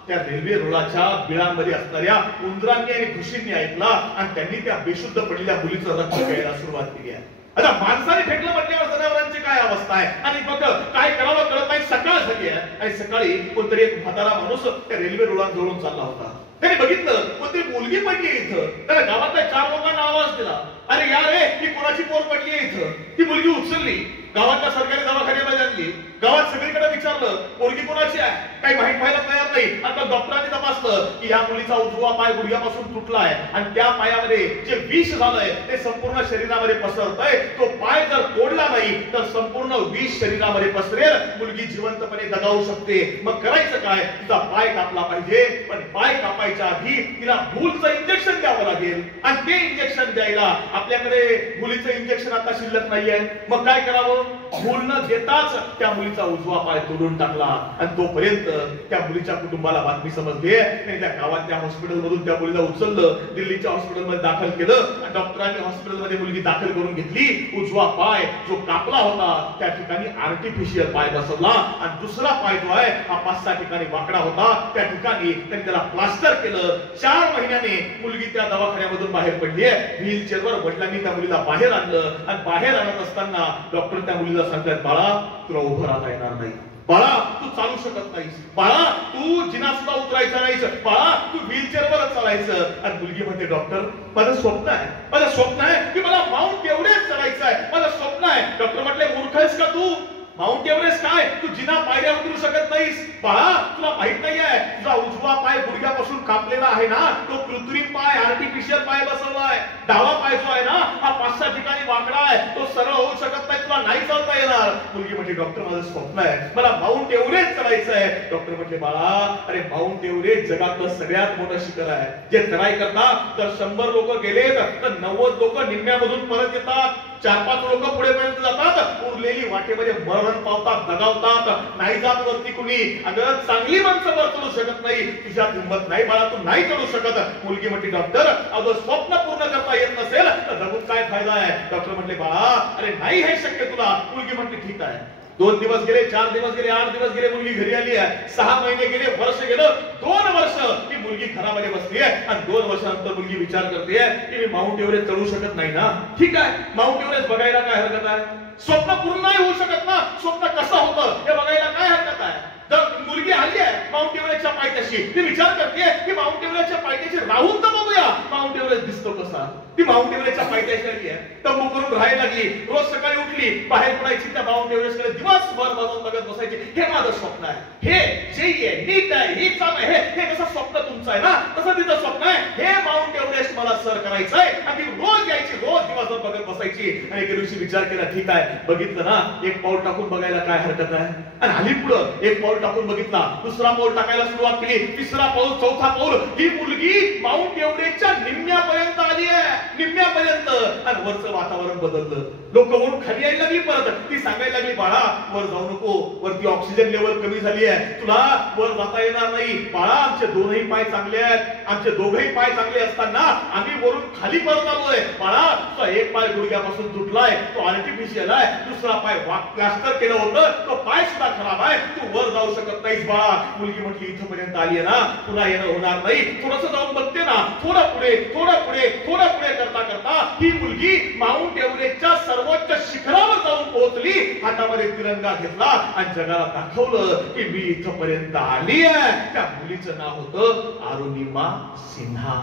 त्या रेल्वे रुळाच्या बिळांमध्ये असणाऱ्या उंदरांनी आणि घुशींनी ऐकला आणि त्यांनी त्या बेशुद्ध पडलेल्या मुलीचं रक्त प्यायला सुरुवात केली आहे. आता माणसाने फेकलं म्हटल्यावर जनावरांची काय अवस्था आहे. आणि बघ काय करावं कळत नाही. सकाळ झाली आहे आणि सकाळी कोणतरी एक म्हातारा माणूस त्या रेल्वे रुळांजवळून चालला होता. त्याने बघितलं कोणतरी मुलगी पडली इथं. त्याला गावातल्या 4 लोकांना आवाज दिला, अरे या रे ही कोणाची पोर पडली आहे इथं. ती मुलगी उचलली, गावातल्या सरकारी दवाखान्यामध्ये आणली. गावात सगळीकडे विचारलं पोरगी कोणाची आहे, काही माहित व्हायला तयार नाही. आता डॉक्टरांनी तपासलं की या मुलीचा उजवा पाय गुडघ्यापासून तुटलाय आणि त्या पायामध्ये जे विष झालंय ते संपूर्ण शरीरामध्ये पसरतंय. तो पाय जर तोडला नाही तर संपूर्ण विष शरीरामध्ये पसरेल, मुलगी जिवंतपणे दगावू शकते. मग करायचं काय, तिचा पाय कापला पाहिजे. पण पाय कापायच्या आधी तिला भूलचं इंजेक्शन द्यावं लागेल आणि ते इंजेक्शन द्यायला आपल्याकडे भूलीचं इंजेक्शन आता शिल्लक नाहीये. मग काय करावं, भूल न देताच त्या मुलीचा उजवा पाय तोडून टाकला. आणि तोपर्यंत त्या मुलीच्या कुटुंबाला बातमी समजली आणि त्या गावातल्या हॉस्पिटल मधून त्या मुलीला उचललं, दिल्लीच्या हॉस्पिटलमध्ये दाखल केलं. डॉक्टरांनी हॉस्पिटलमध्ये मुलगी दाखल करून घेतली. उजवा पाय जो कापला होता त्या ठिकाणी आर्टिफिशियल पाय बसवला आणि दुसरा पाय जो आहे हा 5-6 ठिकाणी वाकडा होता, त्या ठिकाणी त्यांनी त्याला प्लास्टर केलं. 4 महिन्याने मुलगी त्या दवाखान्यामधून बाहेर पडली आहे. व्हीलचेअरवर वडिलांनी त्या मुलीला बाहेर आणलं आणि बाहेर आणत असताना डॉक्टर त्या मुलीला सांगतात, बाळा तुला उभं राहता येणार नाही, बाळा तू चालू शकत नाहीस, बाळा तू जिना सुद्धा उतरायचा नाहीस, बाळा तू व्हीलचेअरवरच चालायचं. आणि मुलगी म्हणते, डॉक्टर माझं स्वप्न आहे, माझं स्वप्न आहे की मला माउंट एव्हरेस्ट चढायचं आहे, माझं स्वप्न आहे. डॉक्टर म्हटले मूर्ख आहेस का तू, माउंट एव्हरेस्ट काय, तू जिना पायऱ्या उतरू शकत नाहीस. बाळा तुला माहित नाहीये तुझा उजवा पाय गुडघ्यापासून कापलेला आहे ना, तो कृत्रिम पाय आर्टिफिशियल पाय बसवलाय. डावा पाय जो आहे ना हा 5-6 ठिकाणी वाकडा आहे, तो सरळ होऊ शकत नाही, तुला नाही चालता येणार. मुलगी म्हटली, डॉक्टर माझं स्वप्न आहे, मला माउंट एव्हरेस्ट चढायचं आहे. डॉक्टर म्हटले, बाळा अरे माउंट एव्हरेस्ट जगातलं सगळ्यात मोठं शिखर आहे. जे चढाई करतात तर 100 लोक गेलेत तर 90 लोक निम्म्यामधून परत येतात, 4-5 लोक पुढे पर्यंत जातात, उरलेली वाटेमध्ये मरण पावतात, दगावतात, नाही जात वरती कुणी. अगं चांगली माणसं वर चढू शकत नाही, तुझ्यात हिंमत नाही बाळा, तू नाही चढू शकत. मुलगी म्हटली, डॉक्टर अगं स्वप्न पूर्ण करता येत नसेल तर जगून काय फायदा आहे. डॉक्टर म्हटले, बाळा अरे नाही हे शक्य तुला. मुलगी म्हटली, ठीक आहे. 2 दिवस गेले, 4 दिवस गेले, 8 दिवस गेले, मुलगी घरी आली आहे. 6 महिने गेले, वर्ष गेलं, 2 वर्ष ही मुलगी घरामध्ये बसली आहे आणि 2 वर्षानंतर मुलगी विचार करते की मी माउंट एव्हरेस्ट चढू शकत नाही ना. ठीक आहे, माउंट एव्हरेस्ट बघायला काय हरकत आहे, स्वप्न पूर्ण नाही होऊ शकत ना, स्वप्न कसं होतं हे बघायला काय हरकत आहे. तर मुलगी आली आहे माउंट एव्हरेस्टच्या पायथ्याशी, ती विचार करते की माउंट एव्हरेस्टच्या पायथ्याशी राहून तर बघूया माउंट एव्हरेस्ट दिसतो कसा. ती माउंट एव्हरेस्टच्या पायथ्याशी आली आहे, तंबू करून राहायला लागली. रोज सकाळी उठली, बाहेर पडायची, त्या माउंट एव्हरेस्टकडे दिवसभर बघत बसायची. हे माझं स्वप्न आहे, हे जे आहे नीट आहे, ही चाल आहे, हे कसं स्वप्न तुमचं आहे ना तसं तिचं स्वप्न आहे. हे माउंट एव्हरेस्ट मला सर करायचं आहे. आणि ती रोज यायची, रोज दिवसभर बघत बसायची. आणि एके दिवशी विचार केला, ठीक आहे बघितलं ना, एक पाऊल टाकून बघायला काय हरकत आहे. आणि आली पुढं, एक पाऊल टाकून बघितला, दुसरा पाऊल टाकायला सुरुवात केली, तिसरा पाऊल, चौथा पाऊल. ही मुलगी माउंट एव्हरेस्टच्या निम्म्यापर्यंत आली आहे, निम्म्यापर्यंत. आणि वरचं वातावरण बदललं, लोक वरून खाली यायला लागली. परत ती सांगायला लागली, बाळा वर जाऊ नको, वरती ऑक्सिजन लेवल कमी झाली आहे, तुला वर जाता येणार नाही. बाळा आमचे दोनही पाय चांगले आहेत, आमचे दोघही पाय चांगले असताना आम्ही वरून खाली परत आलोय. बाळा तुझा एक पाय गुडघ्यापासून तुटलाय, तो आर्टिफिशियल आहे, दुसरा पाय प्लास्टर केलं होतं, तो पाय सुद्धा खराब आहे, तू वर जाऊ शकत नाहीस बाळा. मुलगी म्हटली, इथपर्यंत आली आहे ना, पुन्हा येणं होणार नाही, थोडंसं जाऊन बघते ना. थोडं पुढे, थोडं पुढे, थोडं पुढे करता करता ही मुलगी माउंट एव्हरेस्टच्या सर्वोच्च शिखरावर जाऊन पोहोचली, हातामध्ये तिरंगा घेतला आणि जगाला दाखवलं की मी इथपर्यंत आली आहे. त्या मुलीचं नाव होतं अरुणिमा सिन्हा.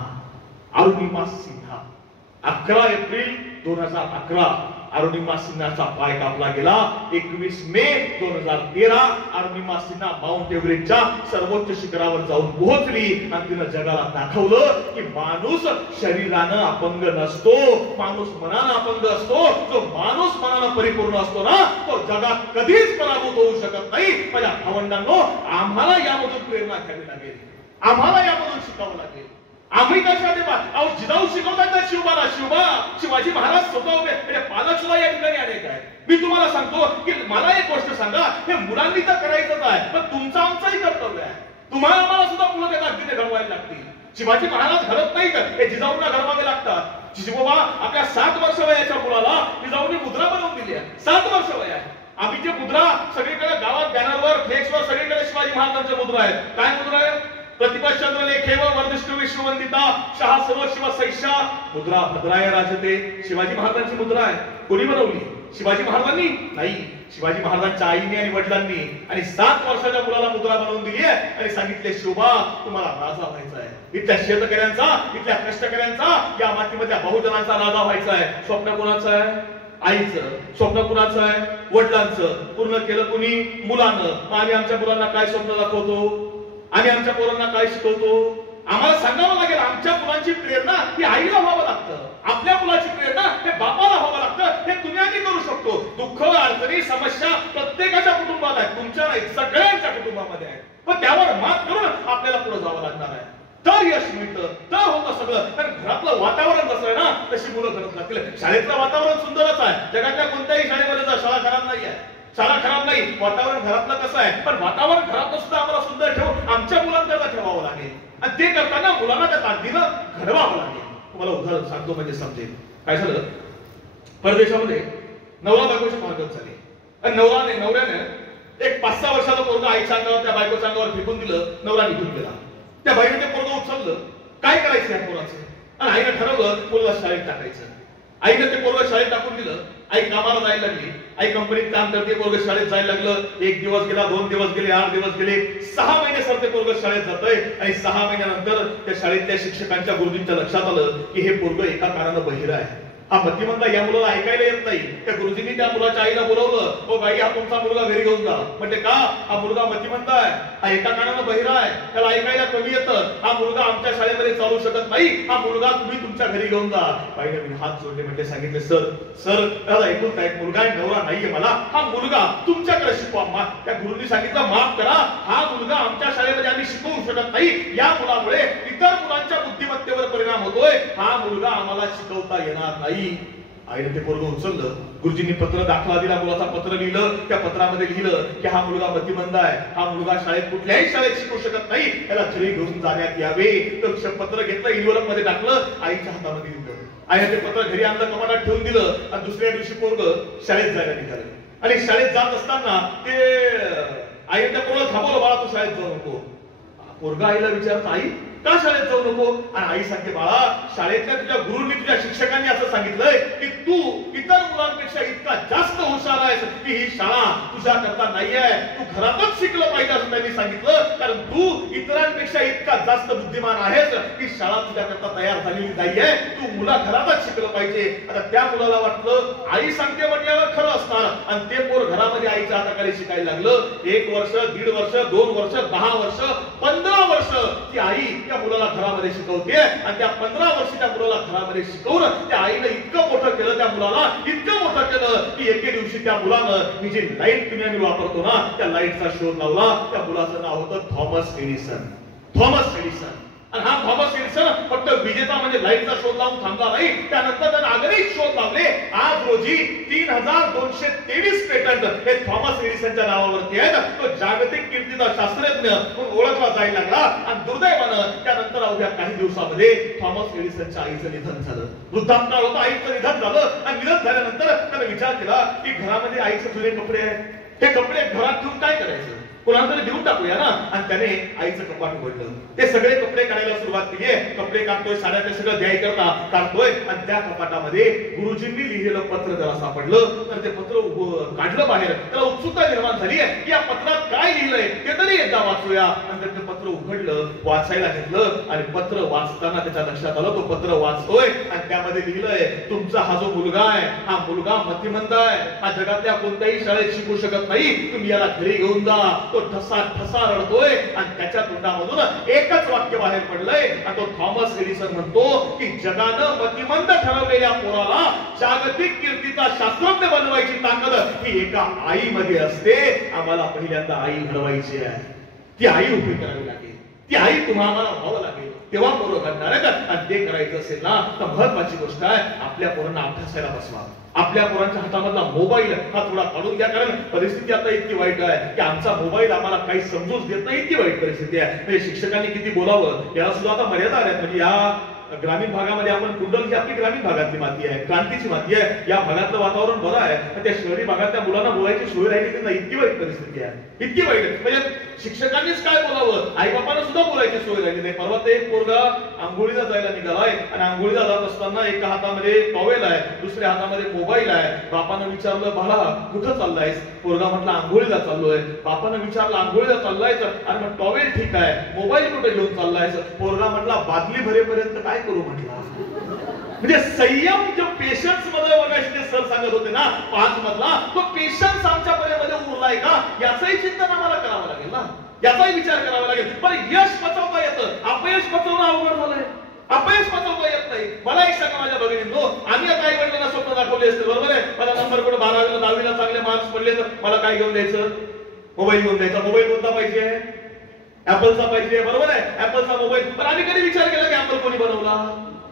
अरुणिमा सिन्हा. 11 एप्रिल 2011 अरुणिमा सिन्हाचा पाय कापला गेला. 21 मे 2013 अरुणिमा सिन्हा माउंट एव्हरेस्टच्या सर्वोच्च शिखरावर जाऊन पोहोचली आणि तिनं जगाला दाखवलं की माणूस शरीरानं अपंग नसतो, माणूस मनानं अपंग असतो. जो माणूस मनानं परिपूर्ण असतो ना, तो जगात कधीच पराभूत होऊ शकत नाही. माझ्या भावंडांनो, आम्हाला यामधून प्रेरणा घ्यावी लागेल, आम्हाला यामधून शिकावं लागेल. आम्ही कशासाठी जिजाऊ शिकवतात ना शिवबाला. शिवाजी महाराज स्वतः उभे, म्हणजे पालक सुद्धा या ठिकाणी अनेक आहेत. मी तुम्हाला सांगतो की मला एक गोष्ट सांगा, हे मुलांनी तर करायचंच आहे, पण तुमचं आमचंही कर्तव्य आहे. तुम्हाला आम्हाला सुद्धा मुलं त्या ताकदीने घडवायला लागतील. शिवाजी महाराज घडत नाही तर हे जिजाऊंना घडवावे लागतात. जिजोबा आपल्या 7 वर्ष वयाच्या मुलाला जिजाऊंनी मुद्रा बनवून दिली आहे. 7 वर्ष वय आहे. आम्ही जे मुद्रा सगळीकडे गावात बॅनरवर फ्लेक्सवर सगळीकडे शिवाजी महाराजांच्या मुद्रा आहेत. काय मुद्रा आहे? प्रतिपक्षचंद्र लेखेव वर्धिष्णू विश्ववंदिता शहा सर्व शिव सैषा मुद्रा भद्राय राजते. शिवाजी महाराजांची मुद्रा आहे. कोणी बनवली? शिवाजी महाराजांनी नाही, शिवाजी महाराजांच्या आईने आणि वडिलांनी. आणि 7 वर्षाच्या मुलाला मुद्रा बनवून दिली आहे आणि सांगितले, शोभा तुम्हाला राजा व्हायचा आहे. इथल्या शेतकऱ्यांचा, इथल्या कष्टकऱ्यांचा, या मातीमधल्या बहुजनांचा राजा व्हायचा आहे. स्वप्न कोणाचं आहे? आईचं. स्वप्न कुणाचं आहे? वडिलांचं. पूर्ण केलं कुणी? मुलानं. आम्ही आमच्या मुलांना काय स्वप्न दाखवतो? आम्ही आमच्या पोरांना काय शिकवतो? आम्हाला सांगावं लागेल. आमच्या मुलांची प्रेरणा ही आईला व्हावं लागतं, आपल्या मुलाची प्रेरणा हे बापाला व्हावं लागतं. हे तुम्ही आम्ही करू शकतो. दुःख, अडचणी, समस्या प्रत्येकाच्या कुटुंबात आहेत, तुमच्या नाही, सगळ्यांच्या कुटुंबामध्ये आहेत. पण त्यावर मात करून आपल्याला पुढे जावं लागणार आहे. तर यश मिळतं, तर होतं सगळं. कारण घरातलं वातावरण कसं आहे ना, तशी मुलं घडत लागतील. शाळेतलं वातावरण सुंदरच आहे. जगातल्या कोणत्याही शाळेमध्ये जा, शाळा खराब नाही आहे, शाळा खराब नाही. वातावरण घरातलं कसं आहे, पण वातावरण घरातलं सुद्धा आम्हाला सुंदर ठेवून आमच्या मुलांकरता ठेवावं लागेल. आणि ते करताना मुलांना त्या ताकदीनं घडवावं लागेल. तुम्हाला उदाहरण सांगतो म्हणजे समजेल. काय झालं, परदेशामध्ये नवरा बायकोची भांडण झाली आणि नवऱ्याने एक 5-6 वर्षाचा पोरगा आईच्या अंगावर त्या बायकोच्या अंगावर फेकून दिलं. नवरा निघून गेला. त्या बाईने ते पोरगं उचललं. काय करायचं या पोराचं? आणि आईने ठरवलं मुलाला शाळेत टाकायचं. आईने ते पोरगं शाळेत टाकून दिलं. आई कामाला जायला लागली. आई कंपनीत काम करते, पोरगं शाळेत जायला लागलं. 1 दिवस गेला, 2 दिवस गेले, 8 दिवस गेले, 6 महिने सर ते पोरगं शाळेत जातंय. आणि 6 महिन्यानंतर त्या शाळेतल्या शिक्षकांच्या गुरुजींच्या लक्षात आलं की हे पोरगं एका कारणानं बहिर आहे. हा मतिमंद, या मुलाला ऐकायला येत नाही. त्या गुरुजींनी त्या मुलाच्या आईला बोलवलं. ओ बाई, हा तुमचा मुलगा घरी घेऊन जा. म्हणजे का? हा मुलगा मतिमंद आहे, हा एका कारणानं बहिरा आहे, त्याला ऐकायला कमी येतं. हा मुलगा आमच्या शाळेमध्ये चालू शकत नाही. हा मुलगा तुम्ही तुमच्या घरी घेऊन जा. बाईने मी हात जोडले, म्हणजे सांगितले, सर त्याला ऐकून काय, मुलगा नवरा नाहीये मला, हा मुलगा तुमच्याकडे शिकवा. त्या गुरुंनी सांगितलं, माफ करा, हा मुलगा आमच्या शाळेमध्ये आम्ही शिकवू शकत नाही. या मुलामुळे इतर मुलांच्या बुद्धिमत्तेवर परिणाम होतोय. हा मुलगा आम्हाला शिकवता येणार नाही. आईने ते पोरगं उचललं. गुरुजींनी पत्र दाखला दिला, मुलाचा पत्र लिहिलं. त्या पत्रामध्ये लिहिलं की हा मुलगा मतिमंद आहे, हा मुलगा शाळेत कुठल्याही शाळेत शिकू शकत नाही, त्याला घरी घेऊन जाण्यात यावे. तर पत्र घेतलं, इन्व्हलप मध्ये टाकलं, आईच्या हातामध्ये दिलं. आईने ते पत्र घरी आणलं, कपाटात ठेवून दिलं. आणि दुसऱ्या दिवशी पोरगं शाळेत जायला निघालं. आणि शाळेत जात असताना ते आईने त्या पोराला थांबवलं, बाळा तू शाळेत जाऊ नको. पोरगा आईला विचारत, आई का शाळेत जाऊ नको? आणि आई सांगते, बाळा शाळेतल्या तुझ्या गुरुंनी, तुझ्या शिक्षकांनी असं सांगितलंय की तू इतर मुलांपेक्षा इतका जास्त हुशार आहेस की ही शाळा तुझ्या करता नाही आहे, तू घरातच शिकलं पाहिजे असं त्यांनी सांगितलं. कारण तू इतरांपेक्षा इतका जास्त बुद्धिमान आहेस की शाळा तुझ्या करता तयार झालेली नाहीये, तू मुला घरातच शिकलं पाहिजे. आता त्या मुलाला वाटलं आई सांगते म्हटल्यावर खरं असणार. आणि ते पोर घरामध्ये आईच्या हाताखाली शिकायला लागलं. 1 वर्ष, 1.5 वर्ष, 2 वर्ष, 10 वर्ष, 15 वर्ष ती आई त्या मुलाला घरामध्ये शिकवते. आणि त्या 15 वर्षी त्या मुलाला घरामध्ये शिकवून त्या आईने इतकं मोठं केलं, त्या मुलाला इतकं मोठं केलं की एके दिवशी त्या मुलानं ही जी लाईट तुम्ही आम्ही वापरतो ना, त्या लाईटचा शोध लावला. त्या मुलाचं नाव होतं थॉमस एडिसन. Thomas Edison. आणि हा थॉमस एडिसन फक्त विजेता म्हणजे लाईटचा शोध लावून थांबला नाही, त्यानंतर त्याने अनेक शोध लावले. आज रोजी 3223 पेटंट हे थॉमस एडिसनच्या नावावरती आहेत. तो जागतिक कीर्तीचा शास्त्रज्ञ म्हणून ओळखला जायला लागला. आणि दुर्दैवानं त्यानंतर अवघ्या काही दिवसामध्ये थॉमस एडिसनच्या आईचं निधन झालं. वृद्धापकाळ होता, आईचं निधन झालं. आणि निधन झाल्यानंतर त्याने विचार केला की घरामध्ये आईचे जुने कपडे आहेत, हे कपडे घरात घरात ठेवून काय करायचं, कोणाला तरी देऊन टाकूया ना. आणि त्याने आईचं कपाट उघडलं. ते सगळे कपडे काढायला सुरुवात केली. कपडे काढतोय, साड्या ते सगळं द्याय करता काढतोय. आणि त्या कपाटामध्ये गुरुजींनी लिहिलेलं पत्र त्याला सापडलं. तर ते पत्र काढलं बाहेर. त्याला उत्सुकता निर्माण झाली की या पत्रात काय लिहिलंय ते तरी एकदा वाचूया. आणि ते पत्र उघडलं, वाचायला घेतलं. आणि पत्र वाचताना त्याच्या लक्षात आलं तो पत्र वाचतोय आणि त्यामध्ये लिहिलंय, तुमचा हा जो मुलगा आहे हा मुलगा मतिमंद आहे, हा जगातल्या कोणत्याही शाळेत शिकू शकत नाही, तुम्ही याला घरी घेऊन जा. तो ठसा ठसा रडतोय. आणि त्याच्या तोंडामधून एकच वाक्य बाहेर पडलंय. आणि तो थॉमस एडिसन म्हणतो की जगानं मतिमंद ठरवलेल्या पोराला जागतिक कीर्तीचा शास्त्रज्ञ बनवायची ताकद ही एका आईमध्ये असते. आम्हाला पहिल्यांदा आई घडवायची आहे. ती आई उभी करावी लागेल. ती आई तुम्हाला व्हावं लागेल. तेव्हा पोरं घडणार आहेत. आणि ते करायचं असेल ना तर महत्वाची गोष्ट आहे, आपल्या पोरांना अभ्यासायला बसवा. आपल्या पोरांच्या हातामधला मोबाईल हा थोडा काढून द्या. कारण परिस्थिती आता इतकी वाईट आहे की आमचा मोबाईल आम्हाला काही समजूच देत नाही. इतकी वाईट परिस्थिती आहे. म्हणजे शिक्षकांनी किती बोलावं याला सुद्धा आता मर्यादा आल्या. म्हणजे या ग्रामीण भागामध्ये आपण कुंडल ही आपली ग्रामीण भागातली माती आहे, क्रांतीची माती आहे. या भागातलं वातावरण बरं आहे. पण त्या शहरी भागातल्या मुलांना बोलायची सोय राहिली नाही. इतकी वाईट परिस्थिती आहे, इतकी वाईट. म्हणजे शिक्षकांनीच काय बोलावं, आई बापानं सुद्धा बोलायची सोय राहिली नाही. परवा ते एक पोरगा आंघोळीला जायला निघालाय आणि आंघोळीला जात असताना एका हातामध्ये टॉवेल आहे, दुसऱ्या हातामध्ये मोबाईल आहे. बापानं विचारलं, बाळा कुठं चाललायस? पोरगा म्हटलं आंघोळीला चाललोय. बापानं विचारलं आंघोळीला चाललाय तर? अरे मग टॉवेल ठीक आहे, मोबाईल कुठे घेऊन चाललायस? पोरगा म्हटला बादली भरेपर्यंत काय करू म्हटलं. म्हणजे संयम जो पेशन्स मध्ये बघायचे ते सर सांगत होते ना 5 मधला, तो पेशन्स आमच्या मध्ये उरलाय का याचंही चिंतन आम्हाला करावं लागेल ना, याचाही विचार करावा लागेल. पण यश पचवता येतं, अपयश पचवणं अवघड झालंय. अपयश पचवता येत नाही. मला एक सांगा माझ्या भगिनींनो, आम्ही आता आई वडिलांना स्वप्न दाखवले असते, बरोबर आहे. मला नंबर कडे 12वीला 10वीला चांगले मार्क्स पडले तर मला काय घेऊन द्यायचं? मोबाईल घेऊन द्यायचा. मोबाईल कोणता पाहिजे? ऍपलचा पाहिजे, बरोबर आहे. ऍपलचा मोबाईल. पण आम्ही कधी विचार केला की ऍपल कोणी बनवला?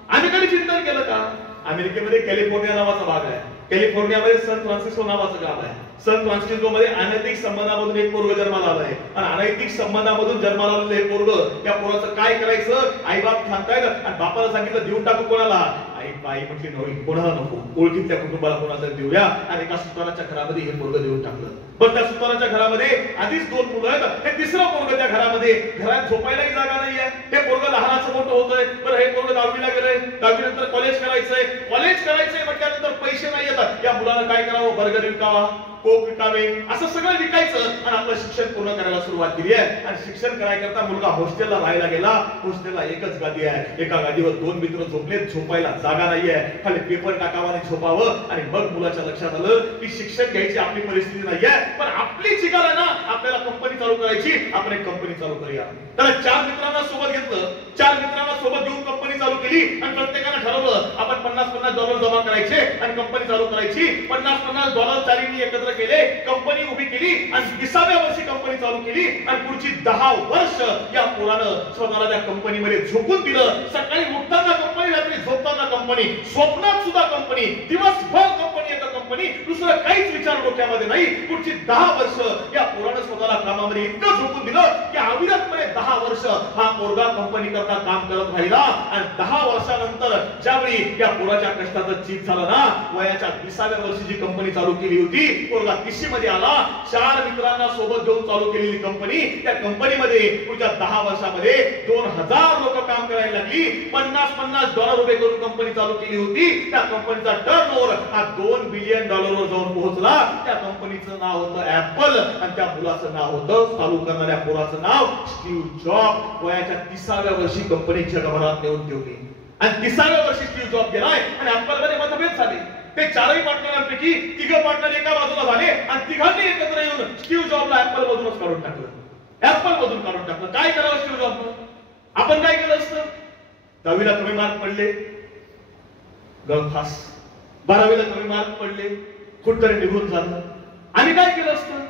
आम्ही कधी चिंतन केलं का? अमेरिकेमध्ये कॅलिफोर्निया नावाचा भाग आहे. कॅलिफोर्नियामध्ये सन फ्रान्सिस्को नावाचं गाव आहे. सन फ्रान्सिस्को मध्ये अनैतिक संबंधामधून एक पोरग जन्माला आलंय. आणि अनैतिक संबंधामधून जन्माला आलेलं हे पोरग, त्या पोराचं काय करायचं? आई बाप थांबतायत आणि बापाला सांगितलं देऊन टाकू कोणाला? आई म्हटली नाही, कोणाला नको, ओळखीतल्या कुटुंबाला कोणाला देऊया. आणि एका सुताराच्या घरामध्ये हे पोरग देऊन टाकलं. पण त्या सुताराच्या घरामध्ये आधीच 2 मुलं आहेत. हे तिसरं पोरग त्या घरामध्ये, घरात झोपायलाही जागा नाहीये. हे पोरग लहानाचं मोठं होतंय. बरं हे पोरग 10वीला गेलंय, 10वी नंतर कॉलेज करायचंय. कॉलेज करायचंय म्हटल्यानंतर पैसे नाही येतात. या मुलाला काय करावं? बर्गर विकावा, कोक विकावे, असं सगळं विकायचं आणि आपलं शिक्षण पूर्ण करायला सुरुवात केली आहे. आणि शिक्षण करायकरता मुलगा हॉस्टेलला राहायला गेला. हॉस्टेलला एकच गादी आहे. एका गादीवर 2 मित्र झोपलेत, झोपायला जागा नाहीये. खाली पेपर टाकावा आणि झोपावं. आणि मग मुलाच्या लक्षात आलं की शिक्षण घ्यायची आपली परिस्थिती नाहीये, पण आपली चिकार आहे ना, आपल्याला कंपनी चालू करायची, आपण एक कंपनी चालू करूया. तर 4 मित्रांना सोबत घेतलं, 4 मित्रांना सोबत घेऊन कंपनी चालू केली. आणि प्रत्येकानं ठरवलं आपण $50 जमा करायचे आणि कंपनी चालू करायची. $50 चारींनी एकत्र केले, कंपनी उभी केली आणि 20व्या वर्षी कंपनी चालू केली. आणि पुढची 10 वर्ष या पोरानं स्वतःला त्या कंपनीमध्ये झोकून दिलं. सकाळी उठताना कंपनी, रात्री झोपताना कंपनी, स्वप्नात सुद्धा कंपनी, दिवसभर कंपनी, एका कंपनी, दुसरं काहीच विचार डोक्यामध्ये नाही. पुढची 10 वर्ष या पोरानं स्वतःला कामामध्ये इतकं झोकून दिलं की अविरतपणे 10 वर्ष हा पोरगा कंपनी करता काम करत राहिला. आणि 10 वर्षानंतर ज्यावेळी या पोराच्या कष्टाचं चीज झालं ना, वयाच्या 20व्या वर्षी जी कंपनी चालू केली होती, पोरगा 30 मध्ये आला. 4 मित्रांना सोबत घेऊन चालू केलेली कंपनी, त्या कंपनीमध्ये पुढच्या 10 वर्षामध्ये 2000 लोक काम करायला लागली. $50 उभे करून कंपनी चालू केली होती. त्या कंपनीचा टर्नओव्हर हा $2 बिलियन वर जाऊन पोहोचला. त्या कंपनीचं नाव होतं ऍपल आणि त्या मुलाचं नाव होतं, चालू करणाऱ्या पोराचं नाव स्टीव्ह जॉब. वयाच्या 30व्या वर्षी कंपनी जगभरात नेऊन ठेवली. आणि 30व्या वर्षी स्टीव्ह जॉब गेलाय आणि ऍपल मध्ये मतभेद झाले. ते 4ही पार्टनरांपैकी 3 पार्टनर एका बाजूला झाले आणि तिघांनी एकत्र येऊन स्टीव्ह जॉबला ऍपल मधूनच काढून टाकलं. ऍपल मधून काढून टाकलं. काय करावं स्टीव्ह जॉबनं? आपण काय केलं असतं? 10वीला कमी मार्क पडले, गळफास. 12वीला कमी मार्क पडले, कुठतरी निघून झालं. आणि काय केलं असतं?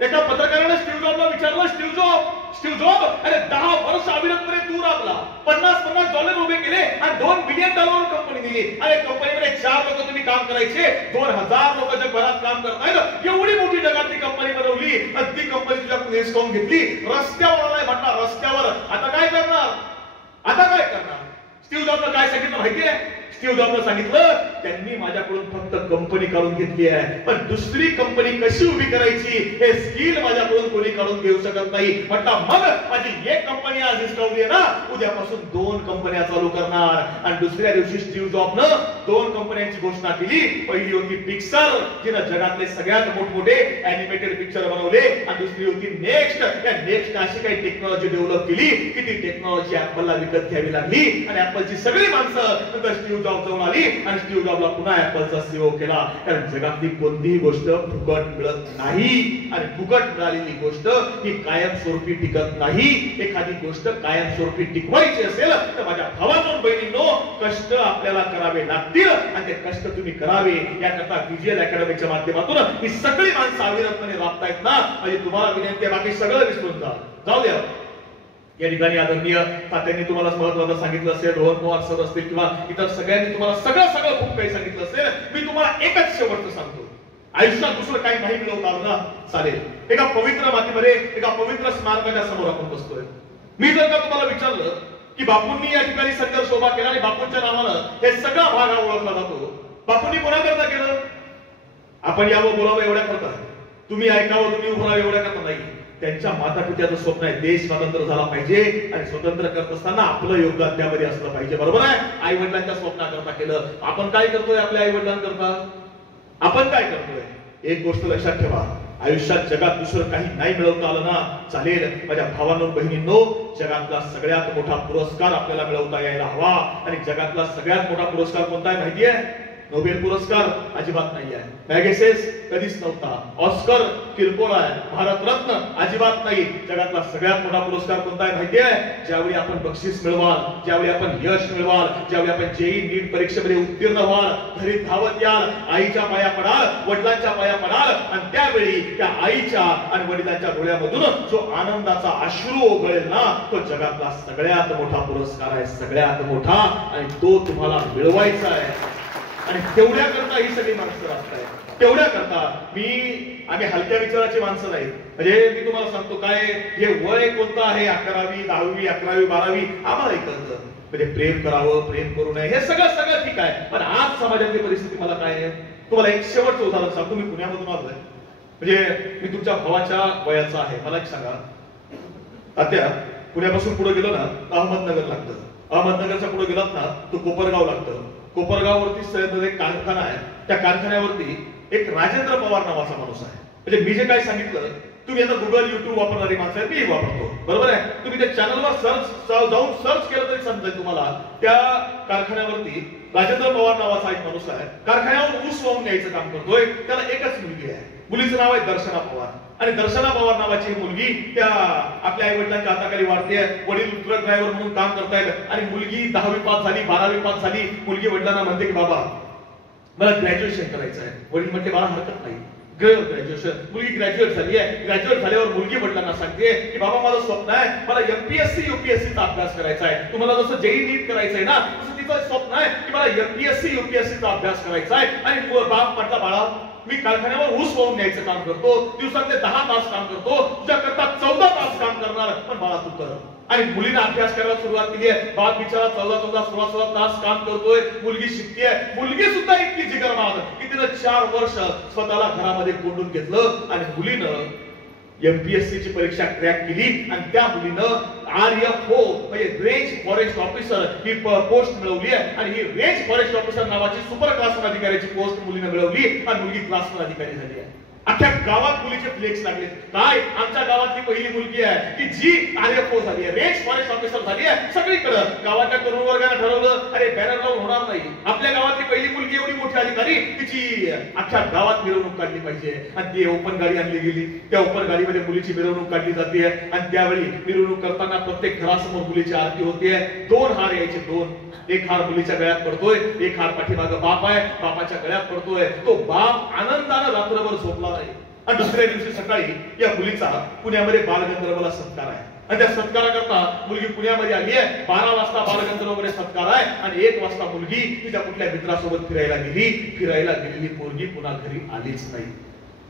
एका पत्रकाराने स्टीव्ह जॉबला विचारलं, स्टीव्ह जॉब, अरे 10 वर्ष अविरतपणे तू राबला, $50 उभे केले आणि $2 बिलियन कंपनी दिली. अरे कंपनीमध्ये 4 लोक तुम्ही काम करायचे, 2000 लोक जगभरात काम करतायत. एवढी मोठी जगातली कंपनी बनवली आणि ती कंपनी तुझ्याकडून हिसकावून घेतली. रस्त्यावर आलाय म्हटला, रस्त्यावर. आता काय करणार? आता काय करणार? स्टीव्ह जॉबला काय सांगितलं माहितीये? स्टीव्ह जॉबला सांगितलं त्यांनी माझ्याकडून फक्त कंपनी काढून घेतली आहे, पण दुसरी कंपनी कशी उभी करायची हे स्किल माझ्याकडून कोणी काढून घेऊ शकत नाही. म्हटलं मग माझी एक कंपनी आज हिसकावली आहे ना, उद्यापासून 2 कंपन्या चालू करणार. आणि दुसऱ्या दिवशी स्टीव्ह जॉबनं 2 कंपन्यांची घोषणा केली. पहिली होती पिक्सर, जिनं जगातले सगळ्यात मोठमोठे अॅनिमेटेड पिक्चर बनवले, आणि दुसरी होती नेक्स्ट. या नेक्स्ट अशी काही टेक्नॉलॉजी डेव्हलप केली की ती टेक्नॉलॉजी ऍपलला विकत घ्यावी लागली, आणि ऍपलची सगळी माणसं नंतर स्टीव्ह जॉब जवळ आली, आणि स्टीव्ह जॉबला पुन्हा ऍपलचा सीईओ केला. कारण जगातली कोणतीही गोष्ट फुकट मिळत नाही, आणि फुकट मिळालेली गोष्ट ही कायमस्वरूपी टिकत नाही. एखादी गोष्ट कायमस्वरूपी टिकवायची असेल तर माझ्या भावांनो बहिणींनो, कष्ट आपल्याला करावे लागतील, आणि ते कष्ट तुम्ही करावे. याकरता व्हिज्युअल अकॅडमीच्या माध्यमातून ही सगळी माणसं अविरतपणे राबतायत ना, म्हणजे तुम्हाला विनंती आहे, बाकी सगळं विसरून जाऊ द्या. या ठिकाणी आदरणीय तात्यांनी तुम्हाला महत्वाचं सांगितलं असेल, रोहन पवार सर असतील किंवा इतर सगळ्यांनी तुम्हाला सगळं खूप काही सांगितलं असेल. मी तुम्हाला एकच शेवटचं सांगतो, आयुष्यात दुसरं काही नाही मिळवता आलं ना चालेल. एका पवित्र मातीमध्ये, एका पवित्र स्मारकाच्या समोर आपण बसतोय. मी जर का तुम्हाला विचारलं की बापूंनी या ठिकाणी संघर्ष उभा केला आणि बापूंच्या नावानं हे सगळा भाग हा ओळखला जातो, बापूंनी कोणाकरता केलं? आपण यावं बोलावं एवढ्या करता, तुम्ही ऐकावं तुम्ही उभं राहावं एवढ्या करता नाही. त्यांच्या माता पित्याचं स्वप्न आहे देश स्वतंत्र झाला पाहिजे, आणि स्वतंत्र करत असताना आपलं योगदान त्यामध्ये असलं पाहिजे. बरोबर आहे? आई वडिलांच्या स्वप्नाकरता केलं. आपण काय करतोय आपल्या आई वडिलांकरता? आपण काय करतोय? एक गोष्ट लक्षात ठेवा, आयुष्यात जगात दुसरं काही नाही मिळवता आलं ना चालेल. माझ्या भावांनो बहिणींनो, जगातला सगळ्यात मोठा पुरस्कार आपल्याला मिळवता यायला हवा. आणि जगातला सगळ्यात मोठा पुरस्कार कोणता आहे माहितीये? नोबेल पुरस्कार अजिबात नाही आहे. मॅगसेस कधीच नव्हता. ऑस्कर किरकोळ आहे. भारतरत्न अजिबात नाही. जगातला सगळ्यात मोठा पुरस्कार कोणता आहे माहिती आहे? ज्यावेळी आपण बक्षीस मिळवाल, ज्यावेळी आपण यश मिळवाल, ज्यावेळी आपण जेई नीट परीक्षेमध्ये उत्तीर्ण व्हाल, घरी धावत याल, आईच्या पाया पडाल, वडिलांच्या पाया पडाल, आणि त्यावेळी त्या आईच्या आणि वडिलांच्या डोळ्यामधून जो आनंदाचा अश्रू ओघळेल ना, तो जगातला सगळ्यात मोठा पुरस्कार आहे, सगळ्यात मोठा, आणि तो तुम्हाला मिळवायचा आहे. आणि तेवढ्या करता ही सगळी माणसं राहतात. तेवढ्या करता आम्ही हलक्या विचाराची माणसं नाही. म्हणजे मी तुम्हाला सांगतो काय, हे वय कोणतं आहे, 11वी 10वी 11वी 12वी आम्हाला कळतं. म्हणजे प्रेम करावं, प्रेम करू नये, हे सगळं ठीक आहे. पण आज समाजातली परिस्थिती मला काय आहे, तुम्हाला एक शेवटचं उदाहरण सांगतो. मी पुण्यामधून आलोय, म्हणजे मी तुमच्या भावाच्या वयाचा आहे. मला एक सांगा तात्या, पुण्यापासून पुढे गेलो ना अहमदनगर लागतं. अहमदनगरच्या पुढे गेलात ना तो कोपरगाव लागतं. कोपरगाववरती एक कारखाना आहे. त्या कारखान्यावरती एक राजेंद्र पवार नावाचा माणूस आहे. म्हणजे मी जे काय सांगितलं, तुम्ही आता गुगल युट्यूब वापरणारी माणसं आहेत, मी वापरतो, बरोबर आहे. तुम्ही त्या चॅनलवर जाऊन सर्च केलं तरी समजेल तुम्हाला. त्या कारखान्यावरती राजेंद्र पवार नावाचा एक माणूस आहे. कारखान्यावर ऊस वाहून न्यायचं काम करतोय. त्याला एकच मुलगी आहे. मुलीचं नाव आहे दर्शना पवार. आणि दर्शना पवार नावाची मुलगी त्या आपल्या आई वडिलांच्या हाताखाली वाढते. वडील ट्रक ड्रायव्हर म्हणून काम करतायत, आणि मुलगी 10वी पास झाली, 12वी पास झाली. मुलगी वडिलांना म्हणते की बाबा मला ग्रॅज्युएशन करायचं आहे. वडील म्हणते मला हरकत नाही, ग्रॅज्युएशन. मुलगी ग्रॅज्युएट झाली आहे. ग्रॅज्युएट झाल्यावर मुलगी वडिलांना सांगते की बाबा माझं स्वप्न आहे, मला एमपीएससी यूपीएससीचा अभ्यास करायचा आहे. तुम्हाला जसं जेई नीट करायचं आहे ना, तसं तिचं स्वप्न आहे की मला एमपीएससी यूपीएससीचा अभ्यास करायचा आहे. आणि बाप म्हटला बाळा मी कारखान्यावर ऊस वाहून न्यायचं काम करतो, दिवसातले 10 तास काम करतो, तुझ्याकरता 14 तास काम करणार, पण बाळा तू कर. आणि मुलीने अभ्यास करायला सुरुवात केली आहे. बाप बिचारा 14-16 तास काम करतोय. मुलगी शिकतेय. मुलगी सुद्धा इतकी जिगरबाज की तिनं 4 वर्ष स्वतःला घरामध्ये कोंडून घेतलं. आणि मुलीनं एमपीएससी ची परीक्षा क्रॅक केली, आणि त्या मुलीनं RFO म्हणजे रेंज फॉरेस्ट ऑफिसर ही पोस्ट मिळवली आहे. आणि ही रेंज फॉरेस्ट ऑफिसर नावाची सुपर क्लास अधिकाऱ्याची पोस्ट मुलीनं मिळवली, आणि मुलगी क्लास अधिकारी झाली आहे. अख्ख्या गावात मुलीचे फ्लेक्स लागले. काय आमच्या गावातली पहिली मुलगी आहे की जी RFO झाली आहे, रेंज फॉरेस्ट ऑफिसर झाली आहे. सगळीकडे गावाच्या तरुण वर्गाने ठरवलं अरे बॅनर लावून होणार नाही, आपल्या गावातली पहिली मुलगी एवढी मोठी अधिकारी तिची अख्ख्या गावात मिरवणूक काढली पाहिजे. आणि ती ओपन गाडी आणली गेली. त्या ओपन गाडीमध्ये मुलीची मिरवणूक काढली जाते. आणि त्यावेळी मिरवणूक करताना प्रत्येक घरासमोर मुलीची आरती होते. 2 हार यायचे, 2. एक हार मुलीच्या गळ्यात पडतोय, एक हार पाठीमागं बाप आहे, बापाच्या गळ्यात पडतोय. तो बाप आनंदानं रात्रभर झोपला नाही. आणि दुसऱ्या दिवशी सकाळी या मुलीचा पुण्यामध्ये बालगंधर्वला सत्कार आहे. आणि त्या सत्काराकरता मुलगी पुण्यामध्ये आली आहे. 12 वाजता बालगंधर्वमध्ये सत्कार आहे, आणि 1 वाजता मुलगी तिच्या कुठल्या मित्रासोबत फिरायला गेली. फिरायला गेलेली मुलगी पुन्हा घरी आलीच नाही.